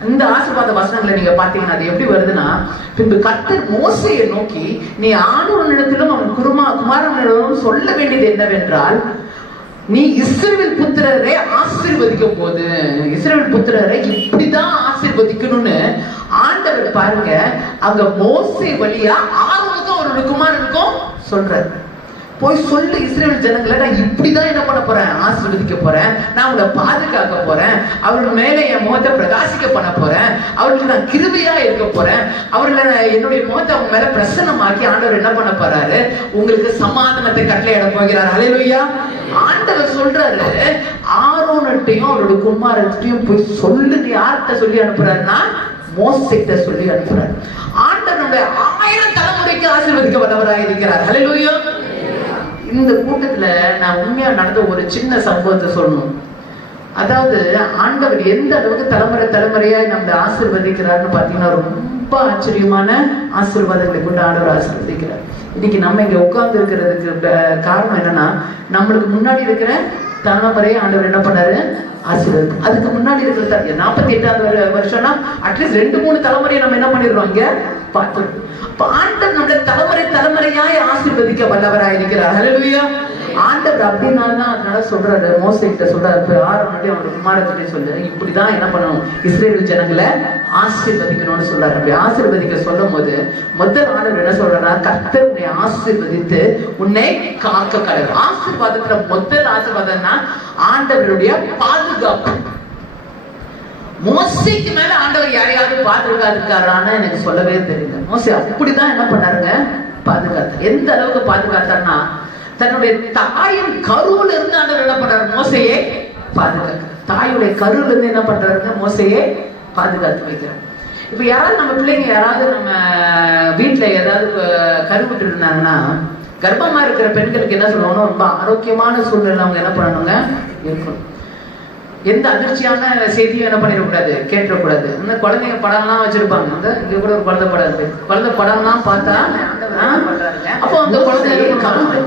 இந்த ஆசீர்வாத வசனங்களை நீங்க பாத்தீங்கன்னா அது எப்படி வருதுன்னா, பின்பு கர்த்தர் மோசேயை நோக்கி, நீ ஆண்டவனிடத்திலும் அவன் குமாரனிடத்திலும் சொல்ல வேண்டியது என்னவென்றால், நீ இஸ்ரவேல் புத்திரரை ஆசீர்வதிக்க போது இஸ்ரவேல் புத்திரரை இப்படிதான் ஆசீர்வதிக்கணும்னு ஆண்டவர் பாருங்க அங்க மோசே வழியா ஆரோனுக்கும் அவரோட குமாரனுக்கும் சொல்றாரு. போய் சொல்லு இஸ்ரவேல் ஜனங்களை, நான் இப்படிதான் என்ன பண்ண போறேன்? ஆசீர்வதிக்க போறேன். நான் அவங்களை பாதுகாக்க போறேன். அவர்கள் மேலே என் முகத்தை பிரகாசிக்க பண்ண போறேன். அவர்களுக்கு நான் கிருபையா இருக்க போறேன். அவர்களை என்னுடைய முகத்தை அவங்க மேல பிரசன்னமாக்கி ஆண்டவர் என்ன பண்ண போறாரு? உங்களுக்கு சமாதானத்தை கட்டளையிட போகிறார். ஹல்லேலூயா. ஆண்டவர் சொல்றாரு, ஆரோன்ட்டையும் அவரோட குமாரன்ட்டையும் போய் சொல்லு. யார்கிட்ட சொல்லி அனுப்புறாருன்னா மோசேகிட்ட சொல்லி அனுப்புறாரு. ஆண்டவர் நம்முடைய 1000 தலைமுறைக்கு ஆசீர்வதிக்க வல்லவராக இருக்கிறார். ஹல்லேலூயா. இந்த கூட்டத்துல நான் உண்மையா நடந்த ஒரு சின்ன சம்பவத்தை சொல்லணும். அதாவது ஆண்டவர் எந்த அளவுக்கு தலைமுறையா நம்மளை ஆசீர்வதிக்கிறார்னு பாத்தீங்கன்னா ரொம்ப ஆச்சரியமான ஆசீர்வாதங்களை கொண்டு ஆண்டவர் ஆசீர்வதிக்கிறார். இன்னைக்கு நம்ம இங்க உட்கார்ந்து இருக்கிறதுக்கு காரணம் என்னன்னா, நம்மளுக்கு முன்னாடி இருக்கிற தலைமுறையை ஆண்டவர் என்ன பண்ணாரு? ஆசீர்வாதம். அதுக்கு முன்னாடி இருக்கிற 48வது வருஷம்னா அட்லீஸ்ட் 2-3 தலைமுறையை நம்ம என்ன பண்ணிடுறோம் இங்க பார்த்துருக்கோம். ஆண்டவர் நம்மளை தலைமுறையாய் ஆசீர்வதிக்க வல்லவராய் இருக்கிறார். ஹல்லேலூயா. ஆண்டவர் அப்படின்னால்தான் அதனால சொல்றாரு, மோசேகிட்ட சொல்றாரு, ஆரோனுடைய அவரோட குமாரத்திலே சொல்லு, இப்படிதான் என்ன பண்ணணும், இஸ்ரவேல் ஜனங்களை ஆசீர்வதிக்கணும்னு சொல்றாரு. அப்படி ஆசீர்வதிக்க சொல்லும் போது முதல் ஆண்டவர் என்ன சொல்றாருன்னா, கர்த்தர் உன்னை ஆசீர்வதித்து உன்னை காக்க கடவுள். ஆசீர்வாதத்துல முதல் ஆசீர்வாதம்னா ஆண்டவருடைய பாதுகாப்பு. மோசேக்கு மேல ஆண்டவர் யாரையாவது பாதுகாத்துருக்காரான்னு எனக்கு சொல்லவே தெரியல. மோசே அப்படிதான் என்ன பண்ணாருங்க? பாதுகாத்தார். எந்த அளவுக்கு பாதுகாத்தார்னா, தன்னுடைய தாயின் கருவுல இருந்து ஆண்டவர் என்ன பண்றாரு? மோசையை பாதுகாக்க. தாயுடைய கருவுல இருந்து என்ன பண்றாருங்க? மோசையை பாதுகாத்து வைக்கிறார். இப்ப யாராவது நம்ம பிள்ளைங்க யாராவது நம்ம வீட்டுல ஏதாவது கருவுட்டு இருந்தாங்கன்னா, கர்ப்பமா இருக்கிற பெண்களுக்கு என்ன சொல்லுவாங்கன்னா, ரொம்ப ஆரோக்கியமான சூழ்நிலை அவங்க என்ன பண்ணணுங்க? இருக்கணும். எந்த அதிர்ச்சியான செய்தியும் என்ன பண்ணிடக்கூடாது, கேட்டுறக்கூடாது. இந்த குழந்தைங்க படம்லாம் வச்சிருப்பாங்க. அந்த இங்க கூட ஒரு குழந்தை படம் இருக்கு. குழந்தை படம்லாம் பார்த்தா அப்போ அந்த குழந்தைங்க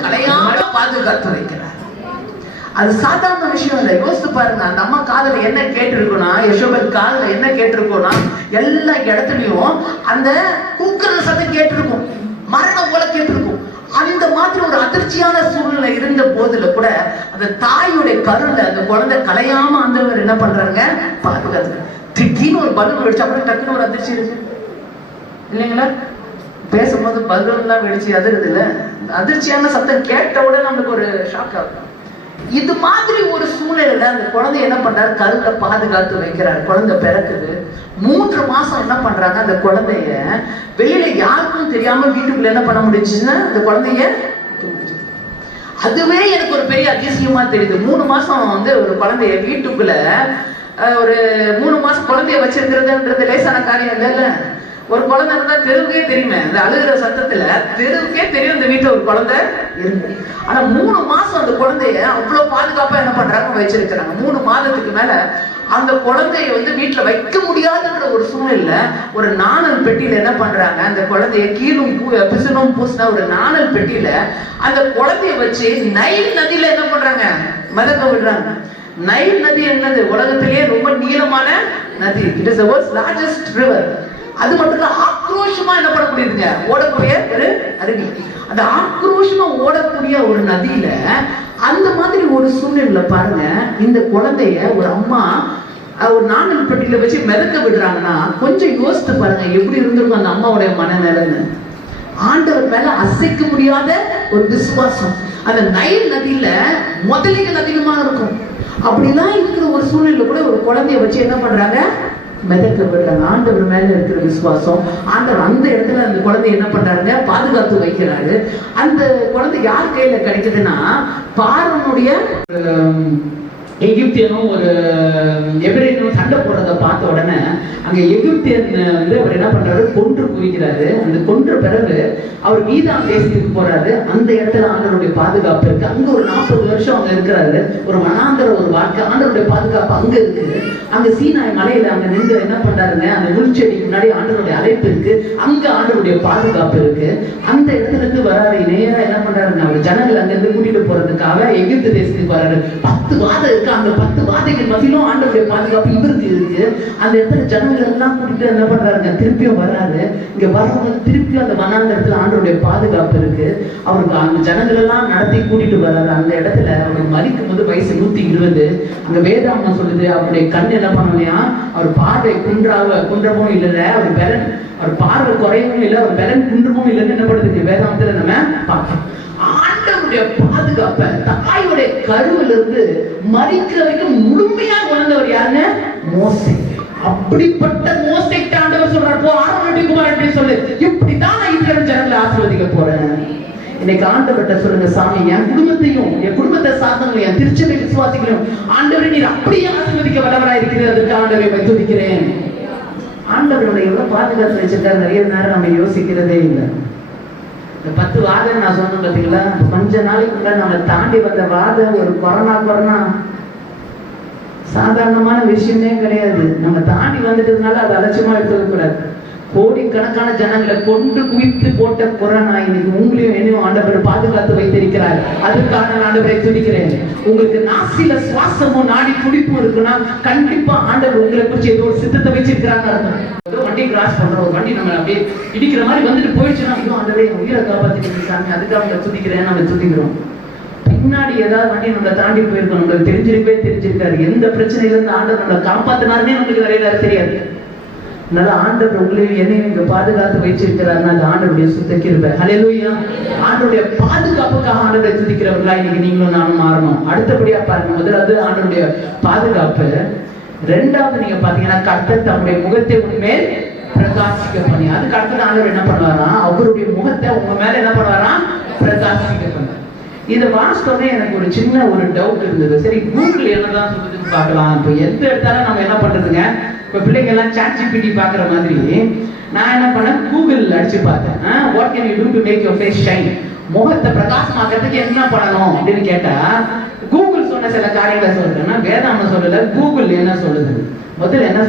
கலையாம பாதுகாத்து வைக்கிறார். அது சாதாரண விஷயம் இல்லை. யோசித்து பாருங்க, அந்த அம்மா காதல என்ன கேட்டிருக்கோம்னா, யசோபத் காதல என்ன கேட்டிருக்கோம்னா, எல்லா இடத்துலயும் அந்த கூக்குற சத்தம் கேட்டிருக்கும், மரணம் போல கேட்டிருக்கும். அந்த மாதிரி ஒரு அதிர்ச்சியான சூழ்நிலை இருந்த போதுல கூட அந்த தாயுடைய கருல அந்த குழந்தை கலையாம ஆண்டவர் என்ன பண்றாங்க? பாதுகாத்து. திடீர்னு ஒரு பலூன் வெடிச்சு அப்புறம் டக்குன்னு ஒரு அதிர்ச்சி இருக்கு இல்லைங்களா? பேசும்போது பலூன் எல்லாம் வெடிச்சு அதிர்றது இல்ல, அதிர்ச்சியான சத்தம் கேட்ட உடனே நம்மளுக்கு ஒரு ஷாக் ஆகும். இது மாதிரி ஒரு சூழ்நிலையில அந்த குழந்தை என்ன பண்றாரு? கருல பாதுகாத்து வைக்கிறார். குழந்தை பிறக்குது. 3 மாசம் என்ன பண்றாங்க? அந்த குழந்தைய வெளியில யாருக்கும் தெரியாம வீட்டுக்குள்ள என்ன பண்ண முடிஞ்சுன்னா அந்த குழந்தைய. அதுவே எனக்கு ஒரு பெரிய அதிசயமா தெரியுது. 3 மாசம் வந்து ஒரு குழந்தைய வீட்டுக்குள்ள ஒரு 3 மாசம் குழந்தைய வச்சிருக்கிறதுன்றது லேசான காரியம் இல்லைல்ல. ஒரு குழந்தை இருந்தா தெருவுக்கே தெரியுமே, அந்த அழுகிற சத்தத்துல தெருவுக்கே தெரியும் இந்த வீட்டுல ஒரு குழந்தை இருக்கு. ஆனா 3 மாசம் அந்த குழந்தைய அவ்வளவு பாதுகாப்பா என்ன பண்றாங்க? வச்சிருக்கிறாங்க. 3 மாதத்துக்கு மேல அந்த குழந்தைய வந்து வீட்டுல வைக்க முடியாதுன்ற ஒரு சூழ்நிலை ஒரு நாணல் பெட்டியில என்ன பண்றாங்க? அந்த குழந்தைய கீழும் பிசுனும் பூசின ஒரு நாணல் பெட்டியில அந்த குழந்தைய வச்சு நைல் நதியில என்ன பண்றாங்க? மிதக்க விடுறாங்க. நைல் நதி என்னது? உலகத்திலேயே ரொம்ப நீளமான நதி. It is the world's largest river. அது மட்டும் இல்ல, ஆக்ரோஷமா என்ன பண்ணக்கூடியதுங்க, ஓடக்கூடிய ஒரு அருவி. அந்த ஆக்ரோஷமா ஓடக்கூடிய ஒரு நதியில அந்த மாதிரி ஒரு சூழ்நிலை பாருங்க, இந்த குழந்தைய ஒரு அம்மா ஒரு நாணல் பெட்டியில வச்சு மிதக்க விடுறாங்கன்னா கொஞ்சம் யோசித்து பாருங்க எப்படி இருந்திருக்கும் அந்த அம்மாவுடைய மனநிலைன்னு. ஆண்டவர் மேல அசைக்க முடியாத ஒரு விசுவாசம். அந்த நைல் நதியில முதலைகள் அதிகமா இருக்கும். அப்படிலாம் இருக்கிற ஒரு சூழ்நிலை கூட ஒரு குழந்தைய வச்சு என்ன பண்றாங்க, மிதக்க விடுறாங்க. ஆண்டவர் மேல இருக்கிற விசுவாசம். ஆண்டவர் அந்த இடத்துல அந்த குழந்தைய என்ன பண்றாருங்க, பாதுகாத்து வைக்கிறாரு. அந்த குழந்தை யார் கையில கிடைக்குதுன்னா, பார்வனுடைய எகிப்தியனும் ஒரு எபிரேயனும் சண்டை போடுறத பார்த்த உடனே அங்க எகிப்தியன் வந்து அவர் என்ன பண்றாரு, கொன்று குவிக்கிறாரு. அந்த கொன்ற பிறகு அவர் மீதான் தேசத்துக்கு போறாரு. அந்த இடத்துல ஆண்டவருடைய பாதுகாப்பு இருக்கு. அங்க ஒரு 40 வருஷம் அங்க இருக்கிறாரு. ஒரு வனாந்தர ஒரு வாழ்க்கை. ஆண்டவருடைய பாதுகாப்பு அங்க இருக்கு. அங்க சீனாய் மலையில அங்க நின்று என்ன பண்றாருங்க, அந்த முள்செடிக்கு முன்னாடி ஆண்டவருடைய அழைப்பு இருக்கு. அங்க ஆண்டவருடைய பாதுகாப்பு இருக்கு. அந்த இடத்துல இருந்து வராரு. நேரா என்ன பண்றாருங்க, அவர் ஜனங்கள் அங்க இருந்து கூட்டிட்டு போறதுக்காக எகிப்து தேசத்துக்கு வராரு. 10 வாதம் இருக்கு. அந்த 10 வாதைகள் மத்தியிலும் ஆண்டவருடைய பாதுகாப்பு இவருக்கு இருக்கு. அந்த இடத்துல ஜனங்கள் எல்லாம் கூட்டிட்டு என்ன பண்றாருங்க, திருப்பியும் வராரு. இங்க வரவங்க திருப்பியும் அந்த வனாந்தரத்துல ஆண்டவருடைய பாதுகாப்பு இருக்கு. அவருக்கு அந்த ஜனங்கள் எல்லாம் நடத்தி கூட்டிட்டு வர்றாரு. அந்த இடத்துல அவர் மரிக்கும் போது வயசு 120. அங்க வேதாமம் சொல்லுது, அவருடைய கண் என்ன பண்ணலையா, அவர் பார்வை குன்றமும் இல்ல, அவர் பலன், அவர் பார்வை குறையவும் இல்லை, அவர் பலன் குன்றமும் இல்லைன்னு என்ன பண்ணுது வேதாமத்துல நம்ம பார்ப்போம். ஆண்டவருடைய பாதுகாப்பை தாயோடைய கருவில இருந்து மரிக்கிற வரைக்கும் முழுமையா உணர்ந்தவர் யாருங்க, மோசே. அப்படிப்பட்ட மோசேக்கு ஆண்டவர் சொல்றாரு, போ ஆரோனுடைய குமாரன் சொல்லு, இப்படிதான் இஸ்ரவேல் ஜனங்களை ஆசீர்வதிக்க போறேன். இன்னைக்கு ஆண்டவர்கிட்ட சொல்லுங்க, சாமி என் குடும்பத்தையும் என் குடும்பத்தை சார்ந்தவங்களையும் என் திருச்சபை விசுவாசிகளையும் ஆண்டவரை நீர் அப்படியே ஆசீர்வதிக்க வல்லவராய் இருக்கிறது. அதற்கு ஆண்டவரை துதிக்கிறேன். ஆண்டவருடைய எவ்வளவு பாதுகாத்து வச்சிருக்காரு. நிறைய நேரம் நம்ம யோசிக்கிறதே இல்லை. இந்த 10 வாதம் நான் சொன்னேன் பார்த்தீங்களா, கொஞ்ச நாளைக்குள்ள நம்ம தாண்டி வந்த வாதம் ஒரு கொரோனா சாதாரணமான விஷயமே கிடையாது. நம்ம தாண்டி வந்துட்டதுனால அதை அலட்சியமா எடுத்துக்க கூடாது. கோடிக்கணக்கான ஜனங்களை கொண்டு குவித்து போட்ட கொரோனா இன்னைக்கு உங்களையும் என்னையும் ஆண்டவர் பாதுகாத்து வைத்திருக்கிறார். அதுக்காக ஆண்டவரை துதிக்கிறேன். உங்களுக்கு நாசில சுவாசமும் நாடி துடிப்பும் இருக்குன்னா கண்டிப்பா ஆண்டவர் உங்களை குறிச்சு ஏதோ ஒரு சித்தத்தை வச்சிருக்கிறாங்க. வண்டி கிராஸ் பண்ற ஒரு வண்டி நம்ம அப்படியே இடிக்கிற மாதிரி வந்துட்டு போயிடுச்சுன்னா, ஐயோ ஆண்டவரே உயிரை காப்பாத்திட்டு சாமி, அதுக்காக அவங்களை துதிக்கிறேன், நம்ம துதிக்கிறோம். பின்னாடி ஏதாவது வண்டி நம்மளை தாண்டி போயிருக்கோம், நம்மளுக்கு தெரிஞ்சிருக்காரு. எந்த பிரச்சனையில இருந்து ஆண்டவர் நம்மளை காப்பாத்தினாருன்னே நம்மளுக்கு நிறைய நேரம் தெரியாது. அதனால ஆண்டவர் உங்களையும் என்னையும் இங்க பாதுகாத்து வச்சிருக்கிறாருன்னா அது ஆண்டவருடைய சுத்த கிருபை. ஹல்லேலூயா. ஆண்டவருடைய பாதுகாப்புக்காக ஆண்டவரை துதிக்கிறவர்களா இன்னைக்கு நீங்களும் நானும் மாறணும். அடுத்தபடியா பாருங்க, முதலாவது ஆண்டவருடைய பாதுகாப்பு. ரெண்டாவது நீங்க பாத்தீங்கன்னா, கர்த்தர் தம்முடைய முகத்தை உண்மையில் பிரகாசிக்க பண்ணி, அதுக்கு அடுத்தது ஆண்டவர் என்ன பண்ணுவாராம், அவருடைய முகத்தை உங்க மேல என்ன பண்ணுவாராம், பிரகாசிக்க பண்ண. இதை வாசித்தோடனே எனக்கு ஒரு சின்ன ஒரு டவுட் இருந்தது. சரி, கூகுள் என்னதான் சொல்லுதுன்னு பார்க்கலாம். இப்போ எந்த இடத்தாலும் நம்ம என்ன பண்றதுங்க, இப்போ பிள்ளைங்க எல்லாம் ChatGPT பாக்குற மாதிரி நான் என்ன பண்ணேன், கூகுள் அடிச்சு பார்த்தேன். What can you do to make your face shine, முகத்தை பிரகாசமாக்கிறதுக்கு என்ன பண்ணணும் அப்படின்னு கேட்டா, கூகுள் சொன்ன சில காரியங்களை சொல்றேன்னா வேதாமம் சொல்லல, கூகுள் என்ன சொல்லுது. முதல்ல என்ன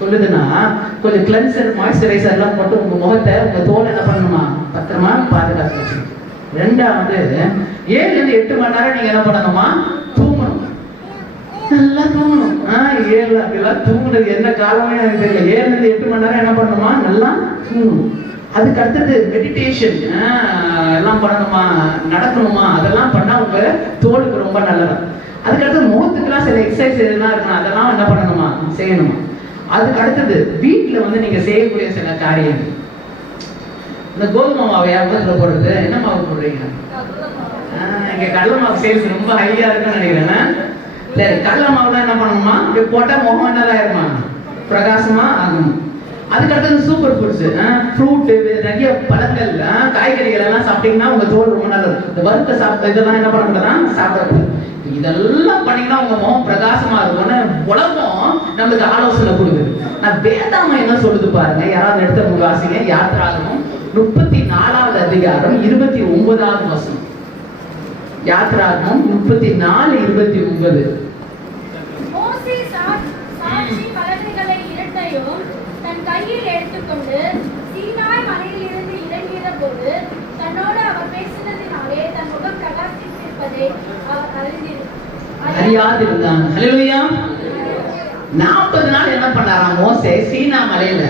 சொல்லுதுன்னா, கொஞ்சம் கிளென்சர் மாய்ஸ்சரைசர் எல்லாம் போட்டு உங்க முகத்தை உங்க தோல் என்ன பண்ணணுமா, பத்திரமா பாதுகாத்து வச்சு. ரெண்டாவது 7 to 8 மணி நேரம் நீங்க என்ன பண்ணணுமா, தூங்கணும், நல்லா தூங்கணும். 7 அப்படிலாம் தூங்குறது என்ன காலமே எனக்கு தெரியல. 7 to 8 மணி நேரம் என்ன பண்ணணுமா, நல்லா தூங்கணும். அதுக்கு அடுத்தது மெடிடேஷன் எல்லாம் பண்ணணுமா, நடக்கணுமா, அதெல்லாம் பண்ணா உங்க தோலுக்கு ரொம்ப நல்லது. அதுக்கு அடுத்தது முகத்துக்குலாம் சில எக்ஸசைஸ் எல்லாம் இருக்கணும், அதெல்லாம் என்ன பண்ணணுமா, செய்யணுமா. அதுக்கு அடுத்தது வீட்டுல வந்து நீங்க செய்யக்கூடிய சில காரியங்கள், இந்த கோதுமை மாவை முகத்துல போடுறது, என்ன மாவு போடுறீங்க, இங்க கடலை மாவு சேல்ஸ் ரொம்ப ஹையா இருக்குன்னு நினைக்கிறேன். சரி, கடலை மாவுலாம் என்ன பண்ணணுமா, இப்படி போட்டா முகம் என்னதாயிருமா, பிரகாசமா ஆகும். அதுக்கு அடுத்தது சூப்பர் ஃபுட்ஸ், ஃப்ரூட், நிறைய பழங்கள், காய்கறிகள் எல்லாம் சாப்பிட்டீங்கன்னா உங்க தோல் ரொம்ப நல்லது. இந்த வறுத்த சாப்பிட்ட இதெல்லாம் என்ன பண்ணக்கூடாது, சாப்பிடக்கூடாது. இதெல்லாம் பண்ணீங்கன்னா உங்க முகம் பிரகாசமா இருக்கும்னு உலகம் நமக்கு ஆலோசனை கொடுக்குது. நான் வேதாமம் என்ன சொல்லுது பாருங்க, யாராவது எடுத்த உங்க வாசிங்க. யாத்திராகமம் 34வது அதிகாரம் 29வது வசனம். யாத்திராகமம் 34:29. மோசே சாட்சி பலகைகளை இரண்டையும் தன் கையில் எடுத்துக்கொண்டு சீனாய் மலையிலிருந்து இறங்கிய போது தன்னோடு அவர் பேசினதினாலே தன் முகம் பிரகாசித்திருப்பதை அவர் அறியாதிருந்தான். ஹல்லேலூயா. 40 நாள் என்ன பண்ணாராம் மோசே சீனா மலையில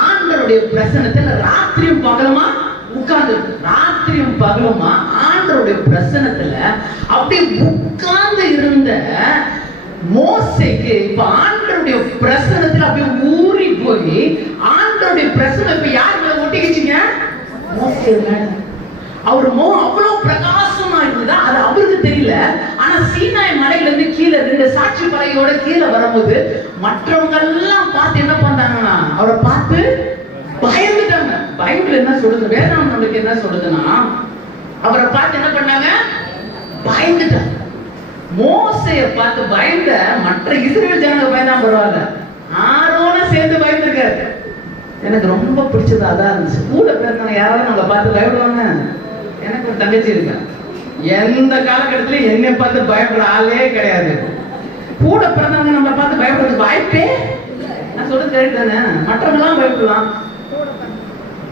ஆண்டவருடைய பிரசன்னத்துல ராத்திரியும் பகலுமா உட்கார்ந்து, ராத்திரியும் பகலுமா ஆண்டவருடைய பிரசன்னத்துல அப்படி உட்கார்ந்து இருந்த மோசேக்கு இப்ப ஆண்டவருடைய பிரசன்னத்துல அப்படியே ஊறி போய் ஆண்டவருடைய பிரசன்னம் இப்ப யார் மேல ஒட்டிக்கிச்சீங்க? மோசே மேல. அவர் அவ்வளவு பிரகாசமா இருந்ததா அது அவருக்கு தெரியல. ஆனா சீனாய் மலையில இருந்து கீழே 2 சாட்சி பலகையோட கீழே வரும்போது மற்றவங்க எல்லாம் பார்த்து என்ன பண்றாங்கன்னா அவரை பார்த்து பயந்துட்டாங்க. பைபிள் என்ன சொல்லுது, வேதாம் நம்மளுக்கு என்ன சொல்லுதுன்னா அவரை பார்த்து என்ன பண்ணாங்க? பயந்துட்டாங்க. மோசைய பார்த்து பயந்த மற்ற இஸ்ரவேல் ஜனங்க பயந்தா பரவாயில்ல, ஆரோன சேர்ந்து பயந்துருக்காரு. எனக்கு ரொம்ப பிடிச்சது அதான் இருந்துச்சு. கூட பிறந்தவங்க யாராவது நம்மளை பார்த்து பயப்படுவாங்க? எனக்கு ஒரு தங்கச்சி இருக்கா, எந்த காலகட்டத்திலும் என்னை பார்த்து பயப்படுற ஆளே கிடையாது. கூட பிறந்தவங்க நம்மளை பார்த்து பயப்படுறது வாய்ப்பே, நான் சொல்றது கரெக்ட் தானே? மற்றவங்க எல்லாம் பயப்படலாம்,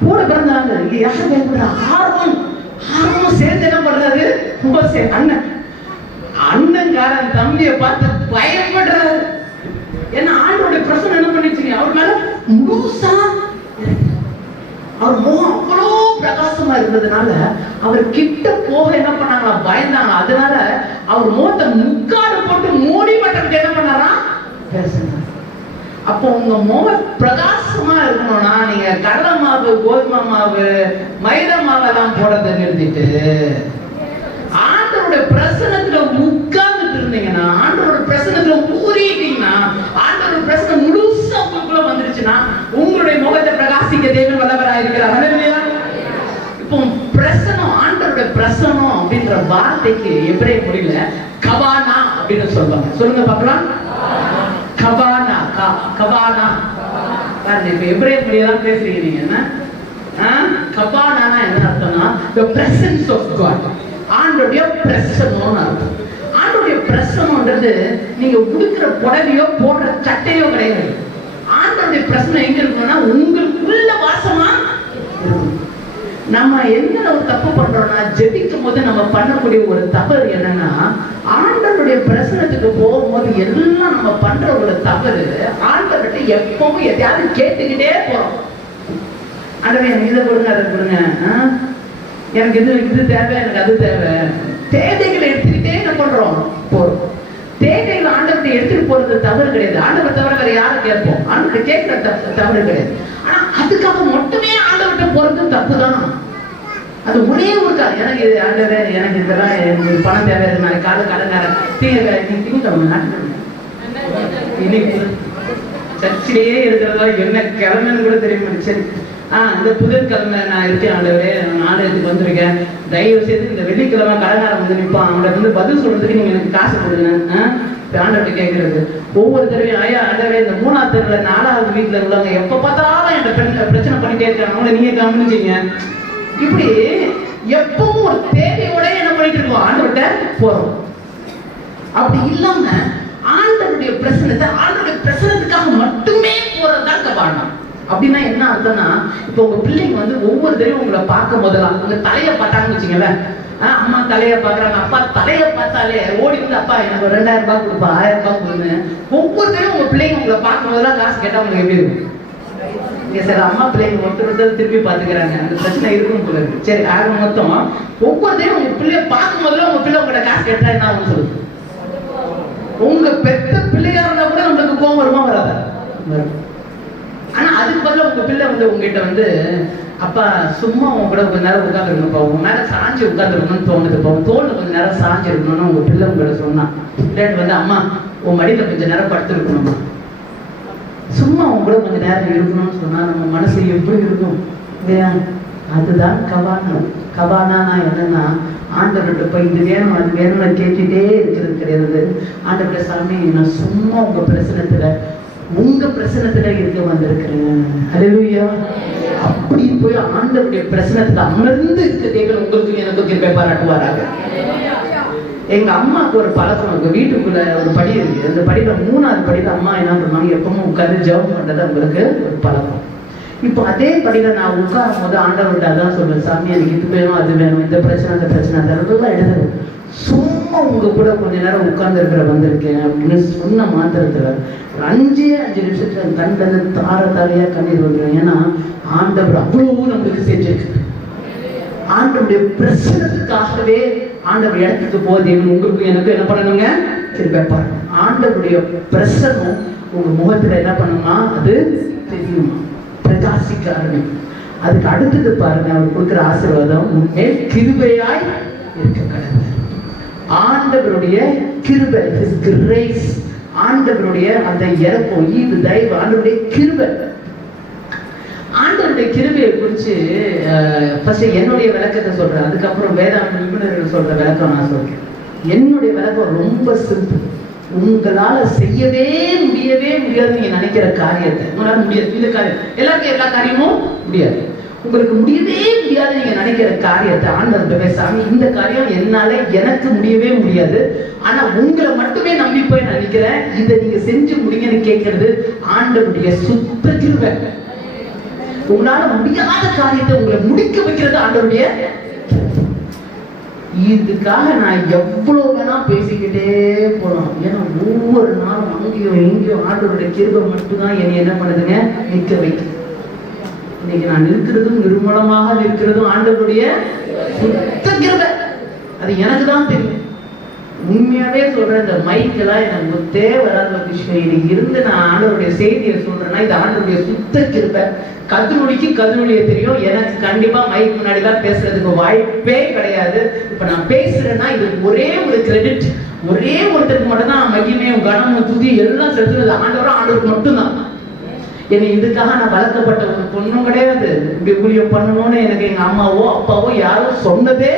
கூட பிறந்தாங்க இங்க யாரும் பயப்படுற? ஆர்வம் சேர்ந்து என்ன பண்றாரு? அண்ணன் அண்ணன்காரன் தம்பியை பார்த்து பயப்படுறாரு. ஏன்னா ஆண்டோட பிரசன்னம் என்ன பண்ணிச்சு அவர் மேல முழுசா, அவர் முகம் அவ்வளோ பிரகாசமா இருந்ததுனால அவர் கிட்ட போக என்ன பண்ணாங்களா? பயந்தாங்க. அதனால அவர் முகத்தை முக்காடு போட்டு மூடி மட்டத்துக்கு என்ன பண்ணாரா? பேசுங்க. அப்போ உங்க முகம் பிரகாசமா இருக்கணும்னா நீங்க கடலை மாவு, கோதுமை மாவு, மைதா மாவெல்லாம் போடுறதை நிறுத்திட்டு ஆண்டவருடைய பிரசன்னத்துல உட்கார்ந்துட்டு இருந்தீங்கன்னா, ஆண்டவரோட பிரசன்னத்துல ஊறிட்டீங்கன்னா, ஆண்டவரோட பிரசன்னம் முழுசா உங்களுக்குள்ள வந்துருச்சுன்னா உங்களுடைய முகத்தை பிரகாசிக்க தேவன் வல்லவராக இருக்கிறார். ஹல்லேலூயா. இப்போ பிரசனம், ஆண்டவருடைய பிரசனம் அப்படின்ற வார்த்தைக்கு எபிரேய மொழியில கவானா அப்படின்னு சொல்லுவாங்க. சொல்லுங்க பார்க்கலாம். கவானா, கவானா. பாருங்க, இப்ப எபிரேய மொழியெல்லாம் பேசுறீங்க நீங்க. என்ன கவானா என்ன அர்த்தம்னா the presence of God. ஆண்டோடைய பிரசன்னம்னு அர்த்தம். ஆண்டோடைய பிரசன்னம்ன்றது நீங்க உடுக்கிற புடவையோ போடுற சட்டையோ கிடையாது. ஆண்டோடைய பிரசன்னம் எங்க இருக்கணும்னா உங்களுக்குள்ள வாசமா இருக்கும். நம்ம என்ன ஒரு தப்பு பண்றோம்னா, ஜெபிக்கும் போது நம்ம பண்ணக்கூடிய ஒரு தவறு என்னன்னா, ஆண்டவருடைய பிரசனத்துக்கு போகும்போது எல்லாம் நம்ம பண்ற ஒரு தவறு, ஆண்டவர்கிட்ட எப்பவும் எதையாவது கேட்டுக்கிட்டே போறோம். ஆண்டவரே எனக்கு இதை கொடுங்க, அதை கொடுங்க, எனக்கு இது தேவை, எனக்கு அது தேவை. தேவைகளை எடுத்துக்கிட்டே என்ன பண்றோம்? போறோம். தேவைகளை ஆண்டவர்கிட்ட எடுத்துட்டு போறது தவறு கிடையாது. ஆண்டவர் தவிர வேற யாரும் கேட்போம், ஆண்டவர்கிட்ட கேட்கிற தவறு கிடையாது. ஆனா அதுக்காக மட்டுமே ஆண்டவர்கிட்ட போறது தப்புதான். அது ஒரே ஒரு காலம், எனக்கு இது ஆண்டவரே, எனக்கு இதெல்லாம் எனக்கு பணம் தேவை, நாளைக்கு காலை கடங்காரன் திங்கக்கிழமை இன்னைக்கு சர்ச்சிலேயே இருக்கிறதா என்ன கிழமைன்னு கூட தெரியுமா? சரி, இந்த புதன்கிழமை நான் இருக்கேன் ஆண்டவரே, ஆலயத்துக்கு வந்திருக்கேன், தயவு செய்து இந்த வெள்ளிக்கிழமை கடங்காரன் வந்து நிற்பான், அவனை வந்து பதில் சொல்றதுக்கு நீங்க எனக்கு காசு கொடுங்க. ஆண்டவர்கிட்ட கேட்கறது ஒவ்வொரு தடவையும், ஐயா ஆண்டவரே இந்த 3ஆவது தெருவுல 4வது வீட்டுல உள்ளவங்க எப்ப பார்த்தாலும் என்கிட்ட பிரச்சனை பண்ணிட்டே இருக்காங்க, அவங்கள நீங்க கவனிச்சீங்க. இப்படி எப்பவும் ஒரு தேவையோட என்ன பண்ணிட்டு இருக்கோம்? ஆண்டவர்கிட்ட போறோம். அப்படி இல்லாம ஆண்டவருடைய பிரசனத்தை, ஆண்டவருடைய பிரசனத்துக்காக மட்டுமே போறதுதான் கவானம். அப்படின்னா என்ன அர்த்தம்னா, இப்ப உங்க பிள்ளைங்க வந்து ஒவ்வொரு தடவையும் உங்களை பார்க்கும் போதெல்லாம் உங்க தலைய பார்த்தாங்கன்னு வச்சுங்களேன், அம்மா தலைய பாக்குறாங்க, அப்பா தலைய பார்த்தாலே ஓடி வந்து அப்பா எனக்கு 2000 ரூபாய் கொடுப்பா, 1000 ரூபாய் கொடுன்னு ஒவ்வொரு தடவையும் உங்க பிள்ளைங்க உங்களை பார்க்கும் போதெல்லாம் காசு கேட்டா உங்களுக்கு எப்படி இருக்கும்? சார் அம்மா பிள்ளைங்க ஒருத்தர் திருப்பி பாத்துக்கிறாங்க, அந்த பிரச்சனை இருக்கும் போல இருக்கு. சரி, ஆக மொத்தம் ஒவ்வொரு தடவையும் உங்க பிள்ளைய பார்க்கும் போதெல்லாம் உங்க பிள்ளை உங்களோட காசு கேட்டா என்ன ஆகும் சொல்லுங்க? உங்க பெத்த பிள்ளையா இருந்தா கூட நம்மளுக்கு கோவம் வருமா? வராதா? வரும். ஆனா அதுக்கு பதிலாக உங்க பிள்ளை வந்து உங்ககிட்ட வந்து, அப்பா சும்மா உங்க கூட கொஞ்ச நேரம் உட்காந்துருக்கணும்ப்பா, உங்க மேல சாஞ்சி உட்காந்துருக்கணும்னு தோணுதுப்பா, உங்க தோல்ல கொஞ்ச நேரம் சாஞ்சி இருக்கணும்னு உங்க பிள்ளை உங்கள்ட்ட சொன்னா, பிள்ளைட்டு வந்து அம்மா உன் மடியில கொஞ்ச நேரம் படுத்துருக்கணும்மா, சும்மா உங்க கூட கொஞ்ச நேரம் இருக்கணும்னு சொன்னா நம்ம மனசு எப்படி இருக்கும் இல்லையா? அதுதான் கவானா. கவானா என்னன்னா, ஆண்டவர்கிட்ட போய் இது வேணும் அது வேணும்னு கேட்டுட்டே இருக்கிறது கிடையாது. ஆண்டவர்கிட்ட சாமி நான் சும்மா உங்க பிரசனத்துல இருக்க வந்திருக்கிறேன். ஹல்லேலூயா. அப்படி போய் ஆண்டவருடைய பிரசனத்துல அமர்ந்து இருக்க தேவன் உங்களுக்கு எனக்கு கிருபை பாராட்டுவாராக. எங்க அம்மாவுக்கு ஒரு பழக்கம், எங்க வீட்டுக்குள்ள ஒரு படி இருக்கு, அந்த படியில 3வது படியில அம்மா என்ன பண்ணுவாங்க, எப்பவும் உட்கார்ந்து ஜெபம் பண்றது அவங்களுக்கு ஒரு பழக்கம். இப்போ அதே படியில நான் உட்காரும் போது ஆண்டவர்கிட்ட அதான் சொல்றேன், சாமி எனக்கு இது வேணும் அது வேணும், இந்த பிரச்சனை அந்த பிரச்சனை அதெல்லாம் எழுதுறேன். சும்மா உங்க கூட கொஞ்ச நேரம் உட்கார்ந்து இருக்கிற வந்திருக்கேன் அப்படின்னு சொன்ன மாத்திரத்துல ஒரு 5 நிமிஷத்துல என் கண்ணில் தார தாரையா கண்ணீர் வந்துடும். ஏன்னா ஆண்டவர் அவ்வளவு நம்மளுக்கு செஞ்சிருக்கு. ஆண்டவருடைய பிரசனத்துக்காகவே ஆண்டவர் இடத்துக்கு போகுது. உங்களுக்கு எனக்கு என்ன பண்ணணுங்க? திருப்பி ஆண்டவருடைய பிரசனம் உங்க முகத்துல என்ன பண்ணுமா? அது தெரியுமா? பிரகாசிக்க ஆரம்பிக்கும். அதுக்கு அடுத்தது பாருங்க, அவர் கொடுக்குற ஆசீர்வாதம் உண்மையில் கிருபையாய் இருக்க கடவுள். ஆண்டவருடைய கிருபை, His grace, ஆண்டவருடைய அந்த இறக்கம், ஈவு, தயவு, ஆண்டவருடைய கிருபை. ஆண்டவருடைய கிருபையை குறித்து ஃபர்ஸ்ட் என்னுடைய விளக்கத்தை சொல்றேன், அதுக்கப்புறம் வேதாந்த நிபுணர்கள் சொல்ற விளக்கம் நான் சொல்றேன். என்னுடைய விளக்கம் ரொம்ப சிம்பிள். உங்களால செய்யவே முடியாது நீங்க நினைக்கிற காரியத்தை உங்களால முடியாது. இந்த காரியம் எல்லாருக்கும் எல்லா காரியமும் முடியாது. உங்களுக்கு முடியவே முடியாது நீங்க நினைக்கிற காரியத்தை ஆண்டவர்கிட்ட பேசாம, இந்த காரியம் என்னால எனக்கு முடியவே முடியாது, ஆனா உங்களை மட்டுமே நம்பி போய் நினைக்கிறேன், இதை நீங்க செஞ்சு முடிங்கன்னு கேட்கறது ஆண்டவருடைய சுத்த கிருபை. உங்களால முடியாத காரியத்தை உங்களை முடிக்க வைக்கிறது ஆண்டவருடைய. இதுக்காக நான் எவ்வளவு வேணா பேசிக்கிட்டே போலாம். ஏன்னா ஒவ்வொரு நாளும் அங்கேயும் எங்கேயும் ஆண்டவருடைய கிருபை மட்டும்தான் என்னை என்ன பண்ணுதுங்க? நிற்க வைக்குது. இன்னைக்கு நான் நிற்கிறதும் நிர்மலமாக நிற்கிறதும் ஆண்டவருடைய சுத்த கிருபை. அது எனக்கு தான் தெரியும். உண்மையாவே சொல்றேன், இந்த மைக்கெல்லாம் எனக்கு தேவையில்லாத ஒரு விஷயம். இன்னைக்கு இருந்து நான் ஆண்டவருடைய செய்தியை சொல்றேன்னா இது ஆண்டவருடைய சுத்த கிருபை. கதிரொலிக்கு கதிரொலிய தெரியும். எனக்கு கண்டிப்பா மைக் முன்னாடி தான் பேசுறதுக்கு வாய்ப்பே கிடையாது. இப்ப நான் பேசுறேன்னா இது ஒரே ஒரு கிரெடிட், ஒரே ஒருத்தருக்கு மட்டும் தான் மகிமையும் கனமும் துதி எல்லாம் செலுத்துறது ஆண்டவருக்கு மட்டும்தான். என்னை இதுக்காக நான் வளர்க்கப்பட்ட ஒரு பொண்ணும் கிடையாது. இப்படி ஊழியம் பண்ணணும்னு எனக்கு எங்க அம்மாவோ அப்பாவோ யாரோ சொன்னதே,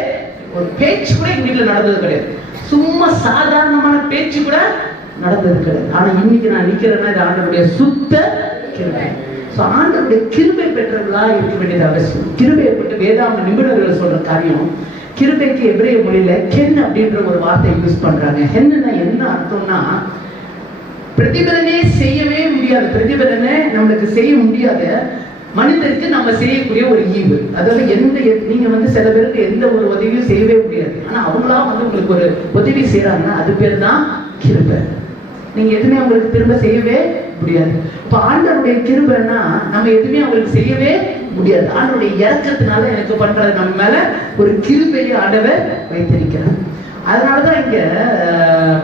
ஒரு பேச்சு கூட எங்க வீட்டுல நடந்தது கிடையாது. சும்மா சாதாரணமான பேச்சு கூட நடந்தது கிடையாது. ஆனா இன்னைக்கு நான் நிக்கிறேன்னா இது ஆண்டவருடைய சுத்த கிருபை. ஆண்டவருடைய கிருபை பெற்றவர்களா இருக்க வேண்டியது அவசியம். கிருபையை பற்றி வேதாந்த நிபுணர்கள் சொல்ற காரியம், கிருபைக்கு எபிரேய மொழியில கென் அப்படின்ற ஒரு வார்த்தை யூஸ் பண்றாங்க. ஹென்னா என்ன அர்த்தம்னா, பிரதிபலனே செய்யவே முடியாது, பிரதிபலனை நம்மளுக்கு செய்ய முடியாத மனிதருக்கு நம்ம செய்யக்கூடிய ஒரு ஈவு. அதாவது நீங்க சில பேருக்கு எந்த ஒரு உதவியும் செய்யவே முடியாது, ஆனா அவங்களா உங்களுக்கு ஒரு உதவி செய்யறாங்கன்னா அது பேர் தான் கிருபை. நீங்க எதுவுமே அவங்களுக்கு திரும்ப செய்யவே முடியாது. இப்ப ஆண்டவருடைய கிருபைன்னா நம்ம எதுவுமே அவங்களுக்கு செய்யவே முடியாது. ஆண்டவருடைய இறக்கத்தினால எனக்கு பண்றது நம்ம மேல ஒரு கிருபையை ஆண்டவர் வைத்திருக்கிறார். அதனாலதான் இங்க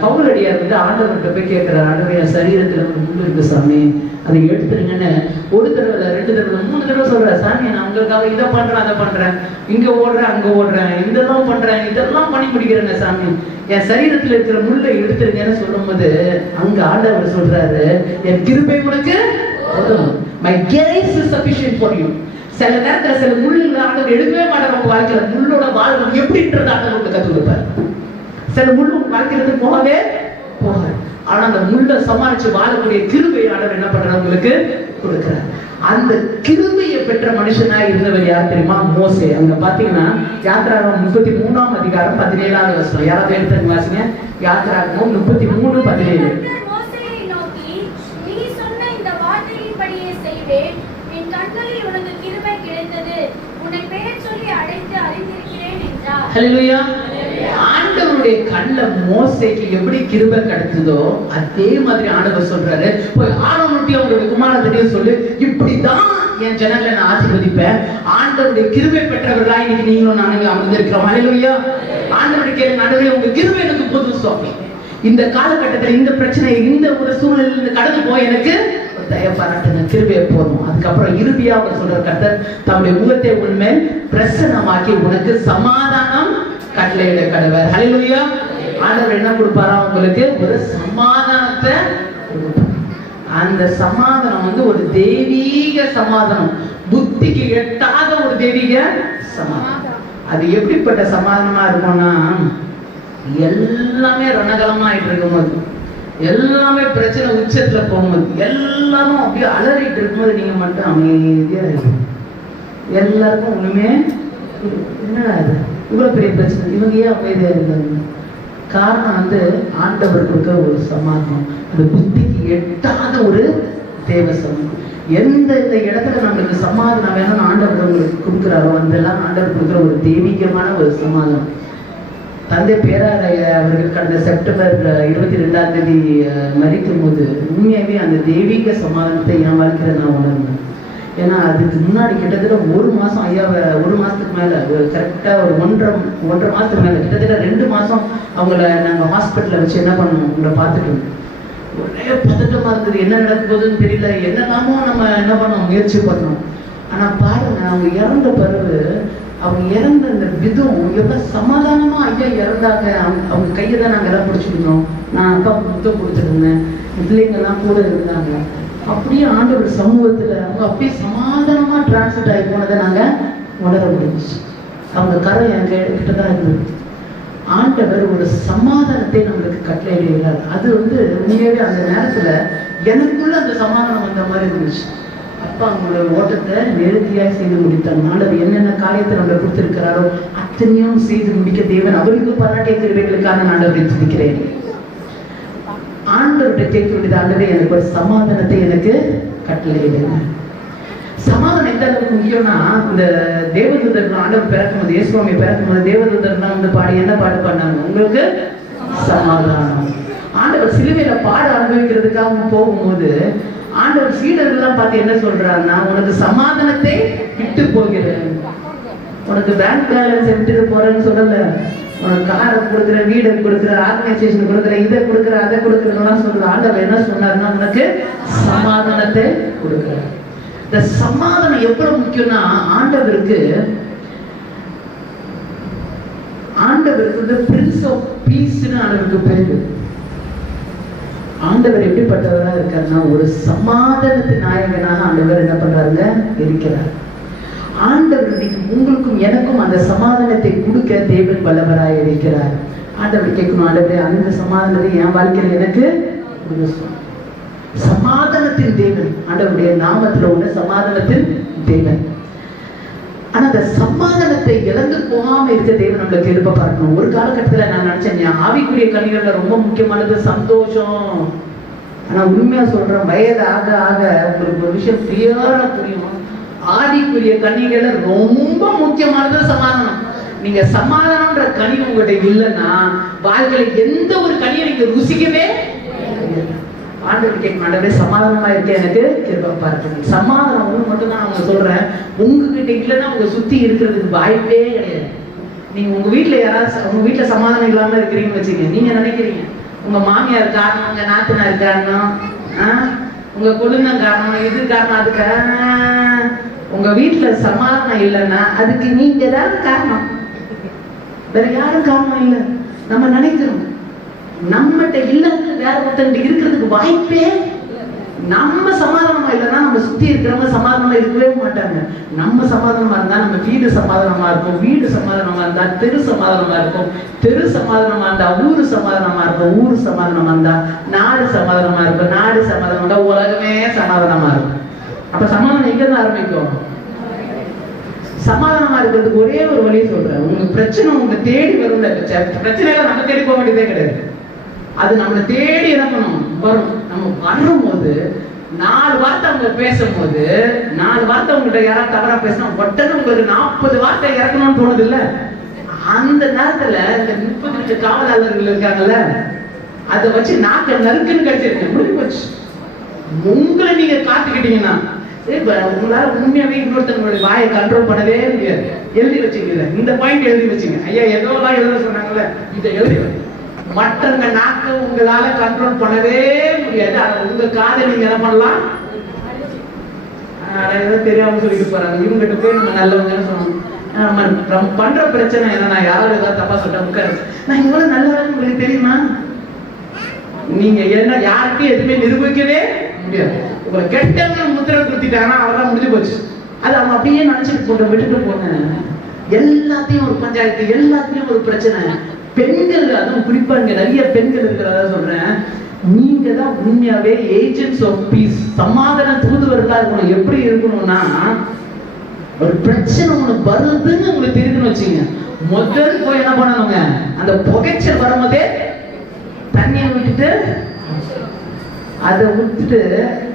பவுலடியார் ஆண்டவர்கிட்ட போய் கேட்கிறார், ஆண்டவர் என் சரீரத்துல ஒரு முள்ளு இருக்கு சாமி, அதை எடுத்துருங்கன்னு 1 தடவை 2 தடவை 3 தடவை சொல்ற. சாமி நான் உங்களுக்காக இதை பண்றேன் அதை பண்றேன், இங்க ஓடுறேன் அங்க ஓடுறேன், இதெல்லாம் பண்றேன் இதெல்லாம் பண்ணி முடிக்கிறேங்க சாமி, என் சரீரத்துல இருக்கிற முள்ளை எடுத்துருங்கன்னு சொல்லும் போது அங்க ஆண்டவர் சொல்றாரு, என் கிருபை உனக்கு போதும், my grace is sufficient for you. சில நேரத்துல சில முள்ளுகளை ஆண்டவர் எடுக்கவே மாட்டாங்க. உங்க வாழ்க்கையில முள்ளோட வாழ்க்கை எப்படின்றது ஆண்டவர் உங்களுக்கு கற்றுக் கொடுப்பார். சில முள்ளு வாழ்க்கையில போகவே போகாது, ஆனா அந்த முள்ளை சமாளிச்சு வாழக்கூடிய கிருபையை ஆண்டவர் என்ன பண்றாரு? உங்களுக்கு கொடுக்கிறார். அந்த கிருபையை பெற்ற மனுஷனா இருந்தவர் யார் தெரியுமா? மோசே. அங்க பாத்தீங்கன்னா யாத்திராகமம் 33ஆம் அதிகாரம் 17ஆவது வசனம். யாராவது எடுத்து வாசிங்க. யாத்திராகமம் 33:17. மோசேயை நோக்கி, நீ சொன்ன இந்த வார்த்தையின்படியே செய்வேன், என் கண்களில் உனக்கு கிருபை கிடைத்தது, உன்னை பெயர் சொல்லி அழைத்து அறிந்திருக்கிறேன் என்றார். ஹல்லேலூயா. ஆண்டவருடைய கண்ணுல மோசேக்கு எப்படி கிருபை கிடைச்சதோ அதே மாதிரி ஆண்டவர் சொல்றாரு, போய் ஆரோனுடைய அவருடைய குமாரத்திடையே சொல்லு, இப்படிதான் என் ஜனங்களை நான் ஆசீர்வதிப்பேன். ஆண்டவருடைய கிருபை பெற்றவர்களா இன்னைக்கு நீங்களும் நானும் அமர்ந்திருக்கிறோம். ஹல்லேலூயா. ஆண்டவருடைய கேளுங்க, ஆண்டவரே உங்க கிருபை எனக்கு போதும் சுவாமி, இந்த காலகட்டத்தில் இந்த பிரச்சனை இந்த ஒரு சூழ்நிலையிலிருந்து கடந்து போய் எனக்கு தயப்பாராட்டுங்க, கிருபையை போதும். அதுக்கப்புறம் இறுதியா அவர் சொல்ற கர்த்தர் தம்முடைய முகத்தை உன்மேல் பிரசன்னமாக்கி உனக்கு சமாதானம் கட்டளையிட கடவர். ஹல்லேலூயா. ஆண்டவர் என்ன கொடுப்பாரா? உங்களுக்கு ஒரு சமாதானத்தை. அந்த சமாதானம் ஒரு தெய்வீக சமாதானம், புத்திக்கு எட்டாத ஒரு தெய்வீக சமாதானம். அது எப்படிப்பட்ட சமாதானமா இருக்கும்னா, எல்லாமே ரணகலமா ஆயிட்டு இருக்கும்போது, எல்லாமே பிரச்சனை உச்சத்துல போகும்போது, எல்லாரும் அப்படியே அலறிட்டு இருக்கும்போது நீங்க மட்டும் அமைதியா இருக்கும். எல்லாருக்கும் ஒண்ணுமே என்னடா இது இவ்வளவு பெரிய பிரச்சனை, இவங்க ஏன் அமைதியா இருந்தாங்க? காரணம் ஆண்டவர் கொடுக்க ஒரு சமாதானம், அந்த புத்திக்கு எட்டாத ஒரு தேவ சமாதானம். எந்த இடத்துல நம்மளுக்கு சமாதானம் வேணும்னு ஆண்டவர் உங்களுக்கு கொடுக்குறாரோ அதெல்லாம் ஆண்டவர் கொடுக்குற ஒரு தெய்வீகமான ஒரு சமாதானம். தந்தை பேராலய அவர்கள் கடந்த செப்டம்பர் 22ஆம் தேதி மரிக்கும் போது உண்மையாகவே அந்த தெய்வீக சமாதானத்தை என் வாழ்க்கையில் நான் உணர்ந்தேன். ஏன்னா அதுக்கு முன்னாடி கிட்டத்தட்ட 1 மாதம் ஐயாவை 1 மாதத்துக்கு மேலே கரெக்டாக ஒரு ஒன்றரை மாதத்துக்கு மேலே கிட்டத்தட்ட 2 மாதம் அவங்கள நாங்கள் ஹாஸ்பிட்டலில் வச்சு என்ன பண்ணோம், உங்களை பார்த்துட்டு ஒரே பதட்டமாக இருந்தது. என்ன நடக்க போகுதுன்னு தெரியல, என்னெல்லாமோ நம்ம என்ன பண்ணோம், முயற்சி பண்ணோம். ஆனால் பாருங்க, அவங்க இறந்த பிறகு அவங்க இறந்த அந்த விதம் எவ்வளோ சமாதானமா ஐயா இறந்தாங்க. அவங்க கையை தான் நாங்கள் எல்லாம் பிடிச்சிருந்தோம். நான் அப்பாவுக்கு முத்தம் கொடுத்துருந்தேன், பிள்ளைங்கெல்லாம் கூட இருந்தாங்க. அப்படியே ஆண்டவர் சமூகத்தில் அவங்க அப்படியே சமாதானமா டிரான்ஸ்லேட் ஆகி போனதை நாங்கள் உணர முடிஞ்சிச்சு. அவங்க கரை என் கிட்ட தான் இருந்தது. ஆண்டவர் ஒரு சமாதானத்தை நம்மளுக்கு கட்டளையிடுகிறார். அது உண்மையாவே அந்த நேரத்துல எனக்குள்ள அந்த சமாதானம் வந்த மாதிரி இருந்துச்சு. அப்பா அவங்களோட ஓட்டத்தை நேர்த்தியாய் செய்து முடித்தார். ஆண்டவர் என்னென்ன காரியத்தை நம்ம கொடுத்திருக்கிறாரோ அத்தனையும் செய்து முடிக்க தேவன் அவருக்கு பாராட்டிய கிருபைகளுக்காக நான் ஆண்டவரை துதிக்கிறேன். ஆண்டவர்கிட்ட கேட்க வேண்டியது, ஆண்டவரே எனக்கு ஒரு சமாதானத்தை எனக்கு கட்டளையிடுங்க. சமாதானம் எந்த அளவுக்கு முக்கியம்னா, இந்த தேவதூதர்கள் ஆண்டவர் பிறக்கும் போது, இயேசுவாமி பிறக்கும் போது தேவதூதர்கள் பாடி என்ன பாடு பண்ணாங்க, உங்களுக்கு சமாதானம். ஆண்டவர் சிலுவையில பாட அனுபவிக்கிறதுக்காக போகும்போது ஆண்டவர் சீடர்கள்லாம் பார்த்து என்ன சொல்றாருன்னா, உனக்கு சமாதானத்தை விட்டு போகிறேன். உனக்கு பேங்க் பேலன்ஸ் விட்டுட்டு போறேன்னு சொல்லல, உனக்கு காரை கொடுக்குற, வீடை கொடுக்குற, ஆர்கனைசேஷன் கொடுக்குற, இதை கொடுக்குற, அதை கொடுக்குறதுலாம் சொல்ற. ஆண்டவர் என்ன சொன்னாருன்னா, உனக்கு சமாதானத்தை கொடுக்குறாரு. இந்த சமாதானம் எவ்வளவு முக்கியம்னா, ஆண்டவருக்கு பிரின்ஸ் ஆஃப் பீஸ்னு ஆண்டவருக்கு பேரு. ஆண்டவர் எப்படிப்பட்டவரா இருக்காருன்னா, ஒரு சமாதானத்தின் நாயகனாக ஆண்டவர் என்ன பண்றாருங்க, இருக்கிறார். ஆண்டவர் இன்னைக்கு உங்களுக்கும் எனக்கும் அந்த சமாதானத்தை கொடுக்க தேவன் வல்லவராய் இருக்கிறார். ஆண்டவர் கேட்கணும், ஆண்டவரே அந்த சமாதானத்தை என் வாழ்க்கையில் எனக்கு சமாதானத்தின் தேவன், ஆண்டவருடைய நாமத்துல உள்ள சமாதானத்தின் தேவன். ஆனா அந்த சமாதானத்தை இழந்து போகாம இருக்க தேவன் நம்மளுக்கு எழுப்ப பார்க்கணும். ஒரு காலகட்டத்துல நான் நினைச்சேன், ஆவிக்குரிய கனிகள்ல ரொம்ப முக்கியமானது சந்தோஷம். ஆனா உண்மையா சொல்றேன், வயது ஆக ஆக உங்களுக்கு ஒரு விஷயம் கிளியரா புரியும். ஆவிக்குரிய கனிகள்ல ரொம்ப முக்கியமானது சமாதானம். நீங்க சமாதானம்ன்ற கனி உங்ககிட்ட இல்லைன்னா வாழ்க்கையில எந்த ஒரு கனியை நீங்க ருசிக்கவே. ஆண்டவர் கேட்கணும், ஆண்டவரே சமாதானமா இருக்க எனக்கு கிருபை பாருங்க. சமாதானம் ஒண்ணு மட்டும் தான் அவங்க சொல்றேன், உங்ககிட்ட இல்லைன்னா உங்க சுத்தி இருக்கிறதுக்கு வாய்ப்பே கிடையாது. நீங்க உங்க வீட்டுல யாராவது உங்க வீட்டுல சமாதானம் இல்லாம இருக்கிறீங்கன்னு வச்சுக்க, நீங்க நினைக்கிறீங்க உங்க மாமியார் காரணம், உங்க நாத்தனார் காரணம், உங்க குடும்பம் காரணம், இது காரணம், அதுக்கு உங்க வீட்டுல சமாதானம் இல்லைன்னா அதுக்கு நீங்க தான் காரணம், வேற யாரும் காரணம் இல்லை. நம்ம நினைக்கிறோம் நம்மகிட்ட இல்லைன்னு வேற ஒருத்தன் இருக்கிறதுக்கு வாய்ப்பே. நம்ம சமாதானமா இல்லைன்னா நம்ம சுத்தி இருக்கிறவங்க சமாதானமா இருக்கவே மாட்டாங்க. நம்ம சமாதானமா இருந்தா நம்ம வீடு சமாதானமா இருக்கும், வீடு சமாதானமா இருந்தா தெரு சமாதானமா இருக்கும், தெரு சமாதானமா இருந்தா ஊரு சமாதானமா இருக்கும், ஊரு சமாதானமா இருந்தா நாடு சமாதானமா இருக்கும், நாடு சமாதானமா இருந்தா உலகமே சமாதானமா இருக்கும். அப்ப சமாதானம் எங்க இருந்து ஆரம்பிக்கும்? சமாதானமா இருக்கிறதுக்கு ஒரே ஒரு வழியை சொல்றேன், உங்களுக்கு பிரச்சனை உங்களை தேடி வரும். பிரச்சனை எல்லாம் நம்ம தேடி போக வேண்டியதே கிடையாது, அது நம்மளை தேடி என்ன பண்ணும், வரும். நம்ம வரும்போது 4 வார்த்தை அவங்க பேசும்போது, 4 வார்த்தை உங்கள்கிட்ட யாராவது தவறா பேசினா உடனே உங்களுக்கு 40 வார்த்தை இறக்கணும்னு தோணுது இல்ல? அந்த நேரத்துல இந்த 38 காவலாளர்கள் இருக்காங்கல்ல, அதை வச்சு நாக்க நறுக்குன்னு கழிச்சிருக்கேன், முடிஞ்சு போச்சு. உங்களை நீங்க காத்துக்கிட்டீங்கன்னா உங்களால உண்மையாவே இன்னொருத்தவங்களுடைய வாயை கண்ட்ரோல் பண்ணவே முடியாது. எழுதி வச்சுக்கல, இந்த பாயிண்ட் எழுதி வச்சுங்க. ஐயா எதோலாம் எழுத சொன்னாங்கல்ல, இதை எழுதி மற்றவங்க நாக்க உங்களால கண்ட்ரோல் பண்ணவே முடியாது. உங்க காதை நீங்க என்ன பண்ணலாம், ஏதோ தெரியாம சொல்லிட்டு போறாங்க, இவங்கிட்ட போய் நம்ம நல்லவங்கன்னு சொல்லணும். பண்ற பிரச்சனை என்னன்னா, யாரும் ஏதாவது தப்பா சொல்லிட்டா உட்காரு, நான் இவ்வளவு நல்லவங்க உங்களுக்கு தெரியுமா? நீங்க என்ன யாருக்கும் எதுவுமே நிரூபிக்கவே முடியாது. உங்களை கெட்டவங்க முத்திரை குத்திட்டாங்கன்னா அவதான் முடிஞ்சு போச்சு. அது அவங்க அப்படியே நினைச்சிட்டு போட்டு விட்டுட்டு போனேன். எல்லாத்தையும் ஒரு பஞ்சாயத்து, எல்லாத்தையும் ஒரு பிரச்சனை. பெண்கள், அதுவும் குறிப்பா இங்க நிறைய பெண்கள் இருக்கிறதா சொல்றேன், நீங்க தான் உண்மையாவே ஏஜென்ட்ஸ் ஆஃப் பீஸ், சமாதான தூதுவர்களா இருக்கணும். எப்படி இருக்கணும்னா, ஒரு பிரச்சனை உனக்கு வருதுன்னு உங்களுக்கு தெரியுதுன்னு வச்சுங்க, முதல் போய் என்ன பண்ணணுங்க, அந்த புகைச்சல் வரும்போதே தண்ணியை விட்டுட்டு, அதை விட்டுட்டு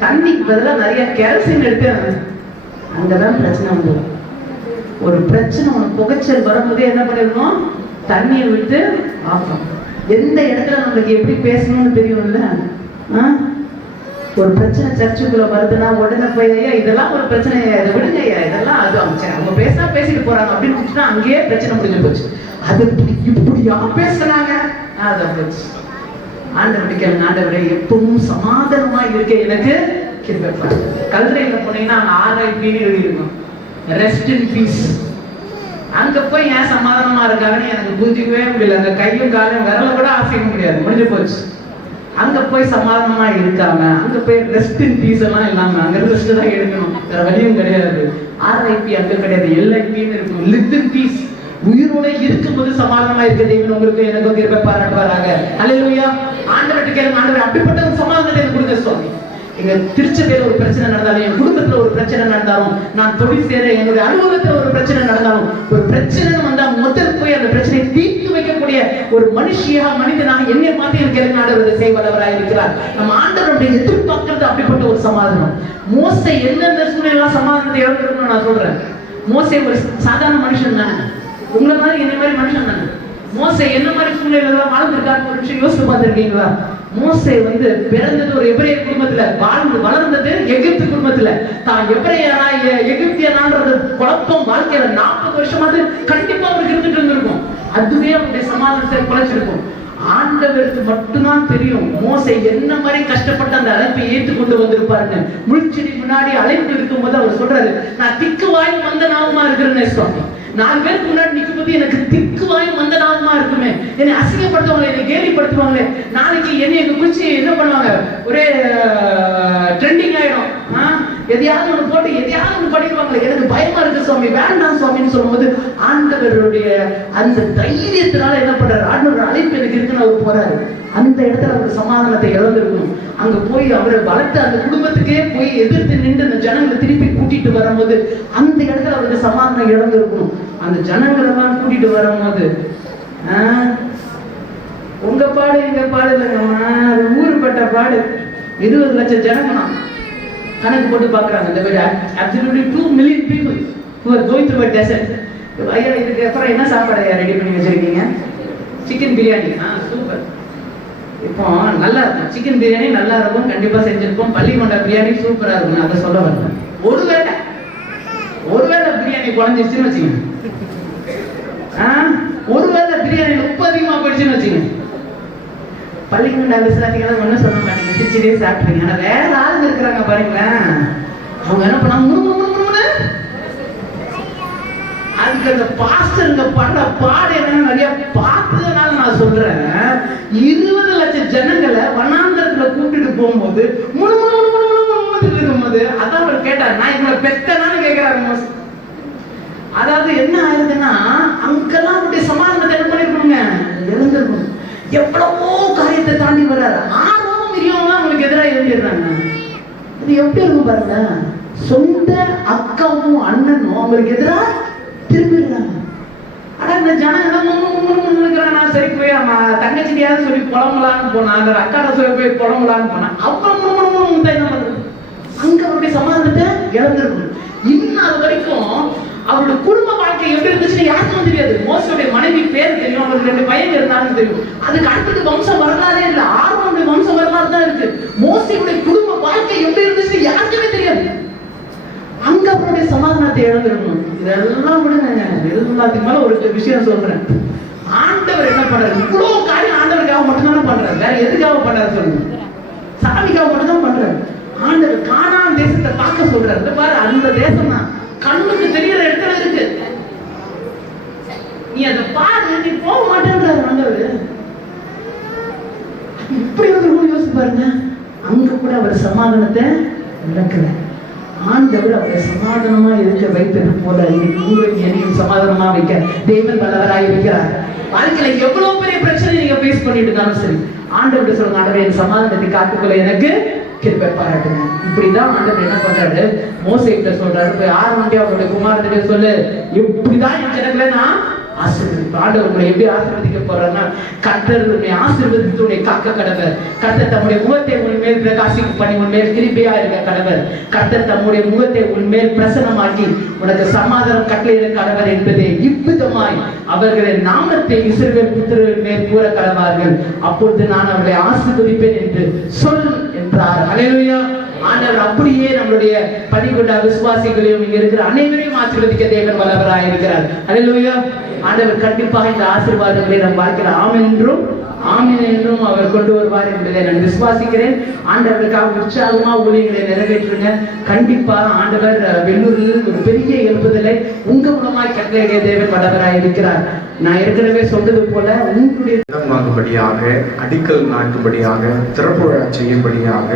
தண்ணிக்கு பதிலாக நிறைய கேரசின் எடுத்து அங்கதான் பிரச்சனை வந்துடும். ஒரு பிரச்சனை உனக்கு புகைச்சல் வரும்போதே என்ன பண்ணிடணும், தண்ணியை விட்டு ஆஃபம். எந்த இடத்துல நம்மளுக்கு எப்படி பேசணும்னு தெரியும்ல. ஒரு பிரச்சனை சர்ச்சுக்குள்ள வருதுன்னா உடனே போய் ஐயா இதெல்லாம் ஒரு பிரச்சனை, இதை விடுங்க ஐயா, இதெல்லாம் அது அவங்க பேசிட்டு போறாங்க அப்படின்னு விட்டுட்டா அங்கேயே பிரச்சனை முடிஞ்சு போச்சு. அது இப்படியா பேசுறாங்க, அதான் போச்சு. ஆண்டவரை கேளுங்க, ஆண்டவரே எப்பவும் சமாதானமா இருக்க எனக்கு கிருபை. கல்லறையில போனீங்கன்னா அங்க RIP இருக்கும், ரெஸ்ட் இன் பீஸ். அங்க போய் ஏன் சமாதானமா இருக்காங்கன்னு எனக்கு புரிஞ்சிக்கவே முடியல. அந்த கையும் காலையும் விரல கூட ஆசைக்க முடியாது, முடிஞ்சு போச்சு. அங்க போய் சமாதானமா இருக்காம அங்க போய் ரெஸ்ட் இன் பீஸ் எல்லாம் இல்லாம அங்க ரெஸ்ட் தான் எடுக்கணும், வேற வழியும் கிடையாது. RIP அங்க கிடையாது, LIPன்னு இருக்கும், லிவ் இன் பீஸ். உயிரோட இருக்கும்போது சமாதானமா இருக்க தேவன் உங்களுக்கு எனக்கு கிருபை பாராட்டுவாராக. அல்லேலூயா. ஆண்டவர்கிட்ட கேளுங்க, ஆண்டவரே அப்படிப்பட்ட ஒரு சமாதானத்தை எனக்கு கொடுங்க சுவாமி. எங்க திருச்சபையில ஒரு பிரச்சனை நடந்தாலும், என் குடும்பத்துல ஒரு பிரச்சனை நடந்தாலும், நான் தொழில் செய்யற என்னுடைய அலுவலகத்துல ஒரு பிரச்சனை நடந்தாலும், ஒரு பிரச்சனை வந்தா முதல் போய் அந்த பிரச்சனையை தீர்த்து வைக்கக்கூடிய ஒரு மனிதனாக என்னை பார்த்து எனக்கு ஆண்டவர் செய்வதவராக இருக்கிறார். நம்ம ஆண்டவருடைய எதிர்பார்க்கிறது அப்படிப்பட்ட ஒரு சமாதானம். மோசே எந்தெந்த சூழ்நிலை சமாதானத்தை இழந்திருக்கணும்னு நான் சொல்றேன். மோசே ஒரு சாதாரண மனுஷன் தானே, உங்களை மாதிரி என்ன மாதிரி மனுஷன் தானே. மோசே என்ன மாதிரி சூழ்நிலை வாழ்ந்திருக்காரு ஒரு விஷயம் யோசித்து பார்த்திருக்கீங்களா? மோசே பிறந்தது ஒரு எபிரேய குடும்பத்துல, வளர்ந்தது எகிப்து குடும்பத்துல. தான் எபிரேயனா எகிப்தியனான்றது குழப்பம் வாழ்க்கையில 40 வருஷமாவது கண்டிப்பா அவருக்கு இருந்துட்டு இருந்திருக்கும். அதுவே அவருடைய சமாதானத்தை குலைச்சிருக்கும். ஆண்டவருக்கு மட்டும்தான் தெரியும் மோசே என்ன மாதிரி கஷ்டப்பட்டு அந்த அழைப்பை ஏற்றுக்கொண்டு வந்திருப்பாருன்னு. முள்செடி முன்னாடி அழைப்பு இருக்கும் போது அவர் சொல்றாரு, நான் திக்கு வாய் வந்த நாவுமா இருக்கிறேன்னு சுவாமி. 4 பேருக்கு முன்னாடி நிற்கும் போது எனக்கு திக்கு வாய் வந்த நாவுமா இருக்குமே, என்னை அசிங்கப்படுத்துவாங்களே, என்னை கேலிப்படுத்துவாங்களே, நாளைக்கு என்னை எங்க குறிச்சு என்ன பண்ணுவாங்க, ஒரே ட்ரெண்டிங் ஆயிடும். எதையாவது ஒண்ணு போட்டு எதையாவது ஒண்ணு பண்ணிடுவாங்களே, எனக்கு பயமா இருக்கு சுவாமி, வேண்டாம் சுவாமின்னு சொல்லும்போது ஆண்டவருடைய அந்த தைரியத்தினால என்ன பண்றாரு, ஆண்டவர் அழைப்பு எனக்கு இருக்குன்னு அவர் போறாரு. அந்த இடத்துல அவர் சமாதானத்தை இழந்திருக்கணும். அங்க போய் அவரை வளர்த்து அந்த குடும்பத்துக்கே போய் எதிர்த்து நின்று அந்த ஜனங்களை திருப்பி கூட்டிட்டு வரும்போது அந்த இடத்துல அவருக்கு சமாதானம் இழந்திருக்கணும். அந்த ஜனங்களை எல்லாம் கூட்டிட்டு வரும்போது உங்க பாடு எங்க பாடு இல்லைங்கம்மா, அது ஊருப்பட்ட பாடு. 20 லட்சம் ஜனங்கண்ணா கணக்கு போட்டு பாக்குறாங்க. absolutely 2 million people who are going through a desert. ஐயா இதுக்கு அப்புறம் என்ன சாப்பாடு ரெடி பண்ணி வச்சிருக்கீங்க? சிக்கன் பிரியாணி. சூப்பர். இப்போ நல்லா இருக்கும், சிக்கன் பிரியாணி நல்லா இருக்கும், கண்டிப்பா செஞ்சிருப்போம். பள்ளிமொண்டா பிரியாணி சூப்பரா இருக்கும், அதை சொல்ல வரேன். ஒருவேளை பிரியாணி குழஞ்சிருச்சுன்னு வச்சுக்கோங்க, ஒருவேளை பிரியாணி உப்பு அதிகமா போயிடுச்சுன்னு வச்சுக்கோங்க, பள்ளிமொண்டா விசாரிக்கலாம் ஒன்னும் சொல்ல மாட்டீங்க, சிரிச்சுட்டே சாப்பிடுறீங்க. ஆனா வேற ஆளுங்க இருக்கிறாங்க பாருங்களேன், அவங்க என்ன பண்ணாங்க, அதுக்கு அந்த பாஸ்டருங்க பண்ற பாடு என்னன்னு நிறைய பார்த்ததுனால நான் சொல்றேன். 20 லட்சம் ஜனங்களை வனாந்தரத்துல கூட்டிட்டு போகும்போது இருக்கும்போது அதான் அவர் கேட்டார், நான் இவங்களை பெத்தனான்னு கேட்கிறாரு. அதாவது என்ன ஆயிருதுன்னா அங்கெல்லாம் அவருடைய சமாதானத்தை என்ன பண்ணிருக்கணுங்க, இழந்திருக்கணும். எவ்வளவோ காரியத்தை தாண்டி வர்றாரு. ஆர்வமும் மிரியவங்க அவங்களுக்கு எதிராக எழுதிடுறாங்க. இது எப்படி இருக்கும் பாருங்க, சொந்த அக்காவும் அண்ணனும் அவங்களுக்கு எதிராக திரும்பிடுறாங்க. ஆனா இந்த ஜனங்க சரி போய் தங்கச்சியாவது சொல்லி புலம்பலான்னு போனா, அந்த அக்காட சொல்லி போய் புலம்பலான்னு போனா, அப்புறம் என்ன பண்றது, அங்க அவருடைய சமாதானத்தை இழந்திருக்கணும். இன்னும் அது வரைக்கும் அவருடைய குடும்ப வாழ்க்கை எப்படி இருந்துச்சுன்னு யாருக்கும் தெரியாது. மோசோடைய மனைவி பேர் தெரியும், அவருக்கு 2 பையன் இருந்தாலும் தெரியும். அதுக்கு அடுத்தது வம்சம் வரலாறே இல்லை, ஆர்வனுடைய வம்சம் வரலாறு தான் இருக்கு. மோசையுடைய குடும்ப வாழ்க்கை எப்படி இருந்துச்சு யாருக்குமே தெரியாது. அங்க அவருடைய சமாதானத்தை இழந்திருக்கணும். இதெல்லாம் விடுங்க, எல்லாத்துக்கு மேல ஒரு விஷயம் சொல்றேன். ஆண்டவர் என்ன பண்றாரு, இவ்வளவு காரியம் ஆண்டவருக்காக மட்டும்தானே பண்றாரு, வேற எதுக்காக பண்றாரு சொல்லுங்க? சாமிக்காக மட்டும்தான் பண்றாரு. ஆண்டவர் கானான் தேசத்தை பார்க்க சொல்றாரு. பாரு, அந்த தேசம் தான் கண்ணுக்கு தெரியற இடத்துல இருக்கு, நீ அதை பாரு, நீ போக மாட்டேன்றாரு ஆண்டவர். இப்படி வந்து யோசிச்சு பாருங்க, அங்க கூட அவர் சமாதானத்தை இழக்கல. ஆண்டவர் அவரை சமாதானமா இருக்க வைத்தது போல உங்களுக்கு என்னையும் சமாதானமா வைக்க தேவன் வல்லவராய் இருக்கிறார். வாழ்க்கையில எவ்வளவு பெரிய பிரச்சனை நீங்க ஃபேஸ் பண்ணிட்டு இருந்தாலும் சரி, ஆண்டவர் சொல்லுங்க, ஆண்டவர் என் சமாதானத்தை காத்துக்கொள்ள எனக்கு கிருபை பாராட்டுங்க. இப்படிதான் ஆண்டவர் என்ன பண்றாரு, மோசே கிட்ட சொல்றாரு, போய் ஆரம்பியா அவருடைய குமாரத்திட்ட சொல்லு, இப்படிதான் என் ஜனங்களை நான் ஆண்டவர் உங்களை எப்படி ஆசீர்வதிக்க போறாருன்னா, கர்த்தர் உன்னை ஆசீர்வதித்து உன்னை காக்க கடவர். கர்த்தர் தம்முடைய முகத்தை உன் மேல் பிரகாசிக்க பண்ணி உன் மேல் கிருபையா இருக்க கடவர். கர்த்தர் தம்முடைய முகத்தை உன் மேல் பிரசன்னமாக்கி உனக்கு சமாதானம் கட்டளையிட கடவர் என்பதே இவ்விதமா மூலமாய் அவர்களின் நாமத்தை இஸ்ரவேல் புத்திரரின் மேல் கூற கடவார்கள், அப்பொழுது நான் அவர்களை ஆசீர்வதிப்பேன் என்று சொல் என்றார். ஹல்லேலூயா. ஆண்டவர் அப்படியே நம்மளுடைய பணிகொண்ட விசுவாசிகளையும் இங்க இருக்கிற அனைவரையும் ஆசீர்வதிக்க தேவன் வல்லவராய் இருக்கிறார். ஹல்லேலூயா. ஆண்டவர் கண்டிப்பாக இந்த ஆசீர்வாதங்களை நம் வாழ்க்கையில் ஆமென் என்றும் அவர் கொண்டு வருவார் என்பதை நான் விசுவாசிக்கிறேன். ஆண்டவருக்காக உற்சாகமா ஊழியர்களை நிறைவேற்றுங்க. கண்டிப்பாக ஆண்டவர் வெள்ளூரில் ஒரு பெரிய எழுப்புதலை உங்க மூலமாய் கட்டளையிட தேவன் வல்லவராய் இருக்கிறார். நான் ஏற்கனவே சொன்னது போல உங்களுடைய இடம் வாங்கும்படியாக, அடிக்கல் நாட்டும்படியாக, திறப்பு விழா செய்யும்படியாக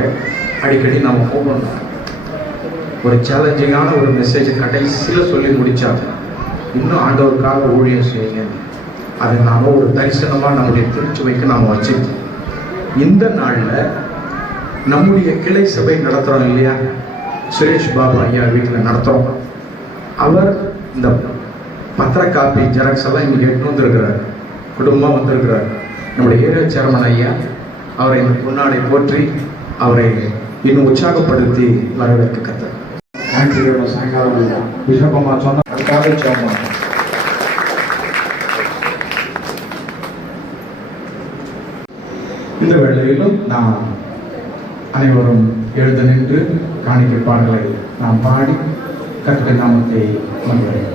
அடிக்கடி நாம போகணும். ஒரு சேலஞ்சிங்கான ஒரு மெசேஜ் கடைசியில் சொல்லி முடிச்சாங்க, இன்னும் ஆண்டவருக்காக ஊழியம் செய்யுங்க. அதை நாம ஒரு தரிசனமாக நம்முடைய திருச்சுவைக்கு நாம் வச்சுக்கோம். இந்த நாளில் நம்முடைய கிளை சபை நடத்துகிறோம் இல்லையா, சுரேஷ் பாபு ஐயா வீட்டில் நடத்துகிறோம். அவர் இந்த பத்திர காப்பி ஜெராக்ஸ் எல்லாம் இங்கே எட்டு வந்திருக்கிறார், குடும்பமாக வந்திருக்கிறார். நம்முடைய ஏரியா சேர்மன் ஐயா அவரை இந்த பொன்னாடை போற்றி அவரை இன்னும் உற்சாகப்படுத்தி வரவேற்க கத்தார். ஞாயிற்றுக்கிழமை சாயங்காலம் பிஷப்பம்மா சொன்ன அதுக்காக சேர்மன். இந்த வேளையிலும் நாம் அனைவரும் எழுந்து நின்று காணிக்கை பாடல்களை நாம் பாடி கர்த்தருடைய நாமத்தை மகிழ்வோம்.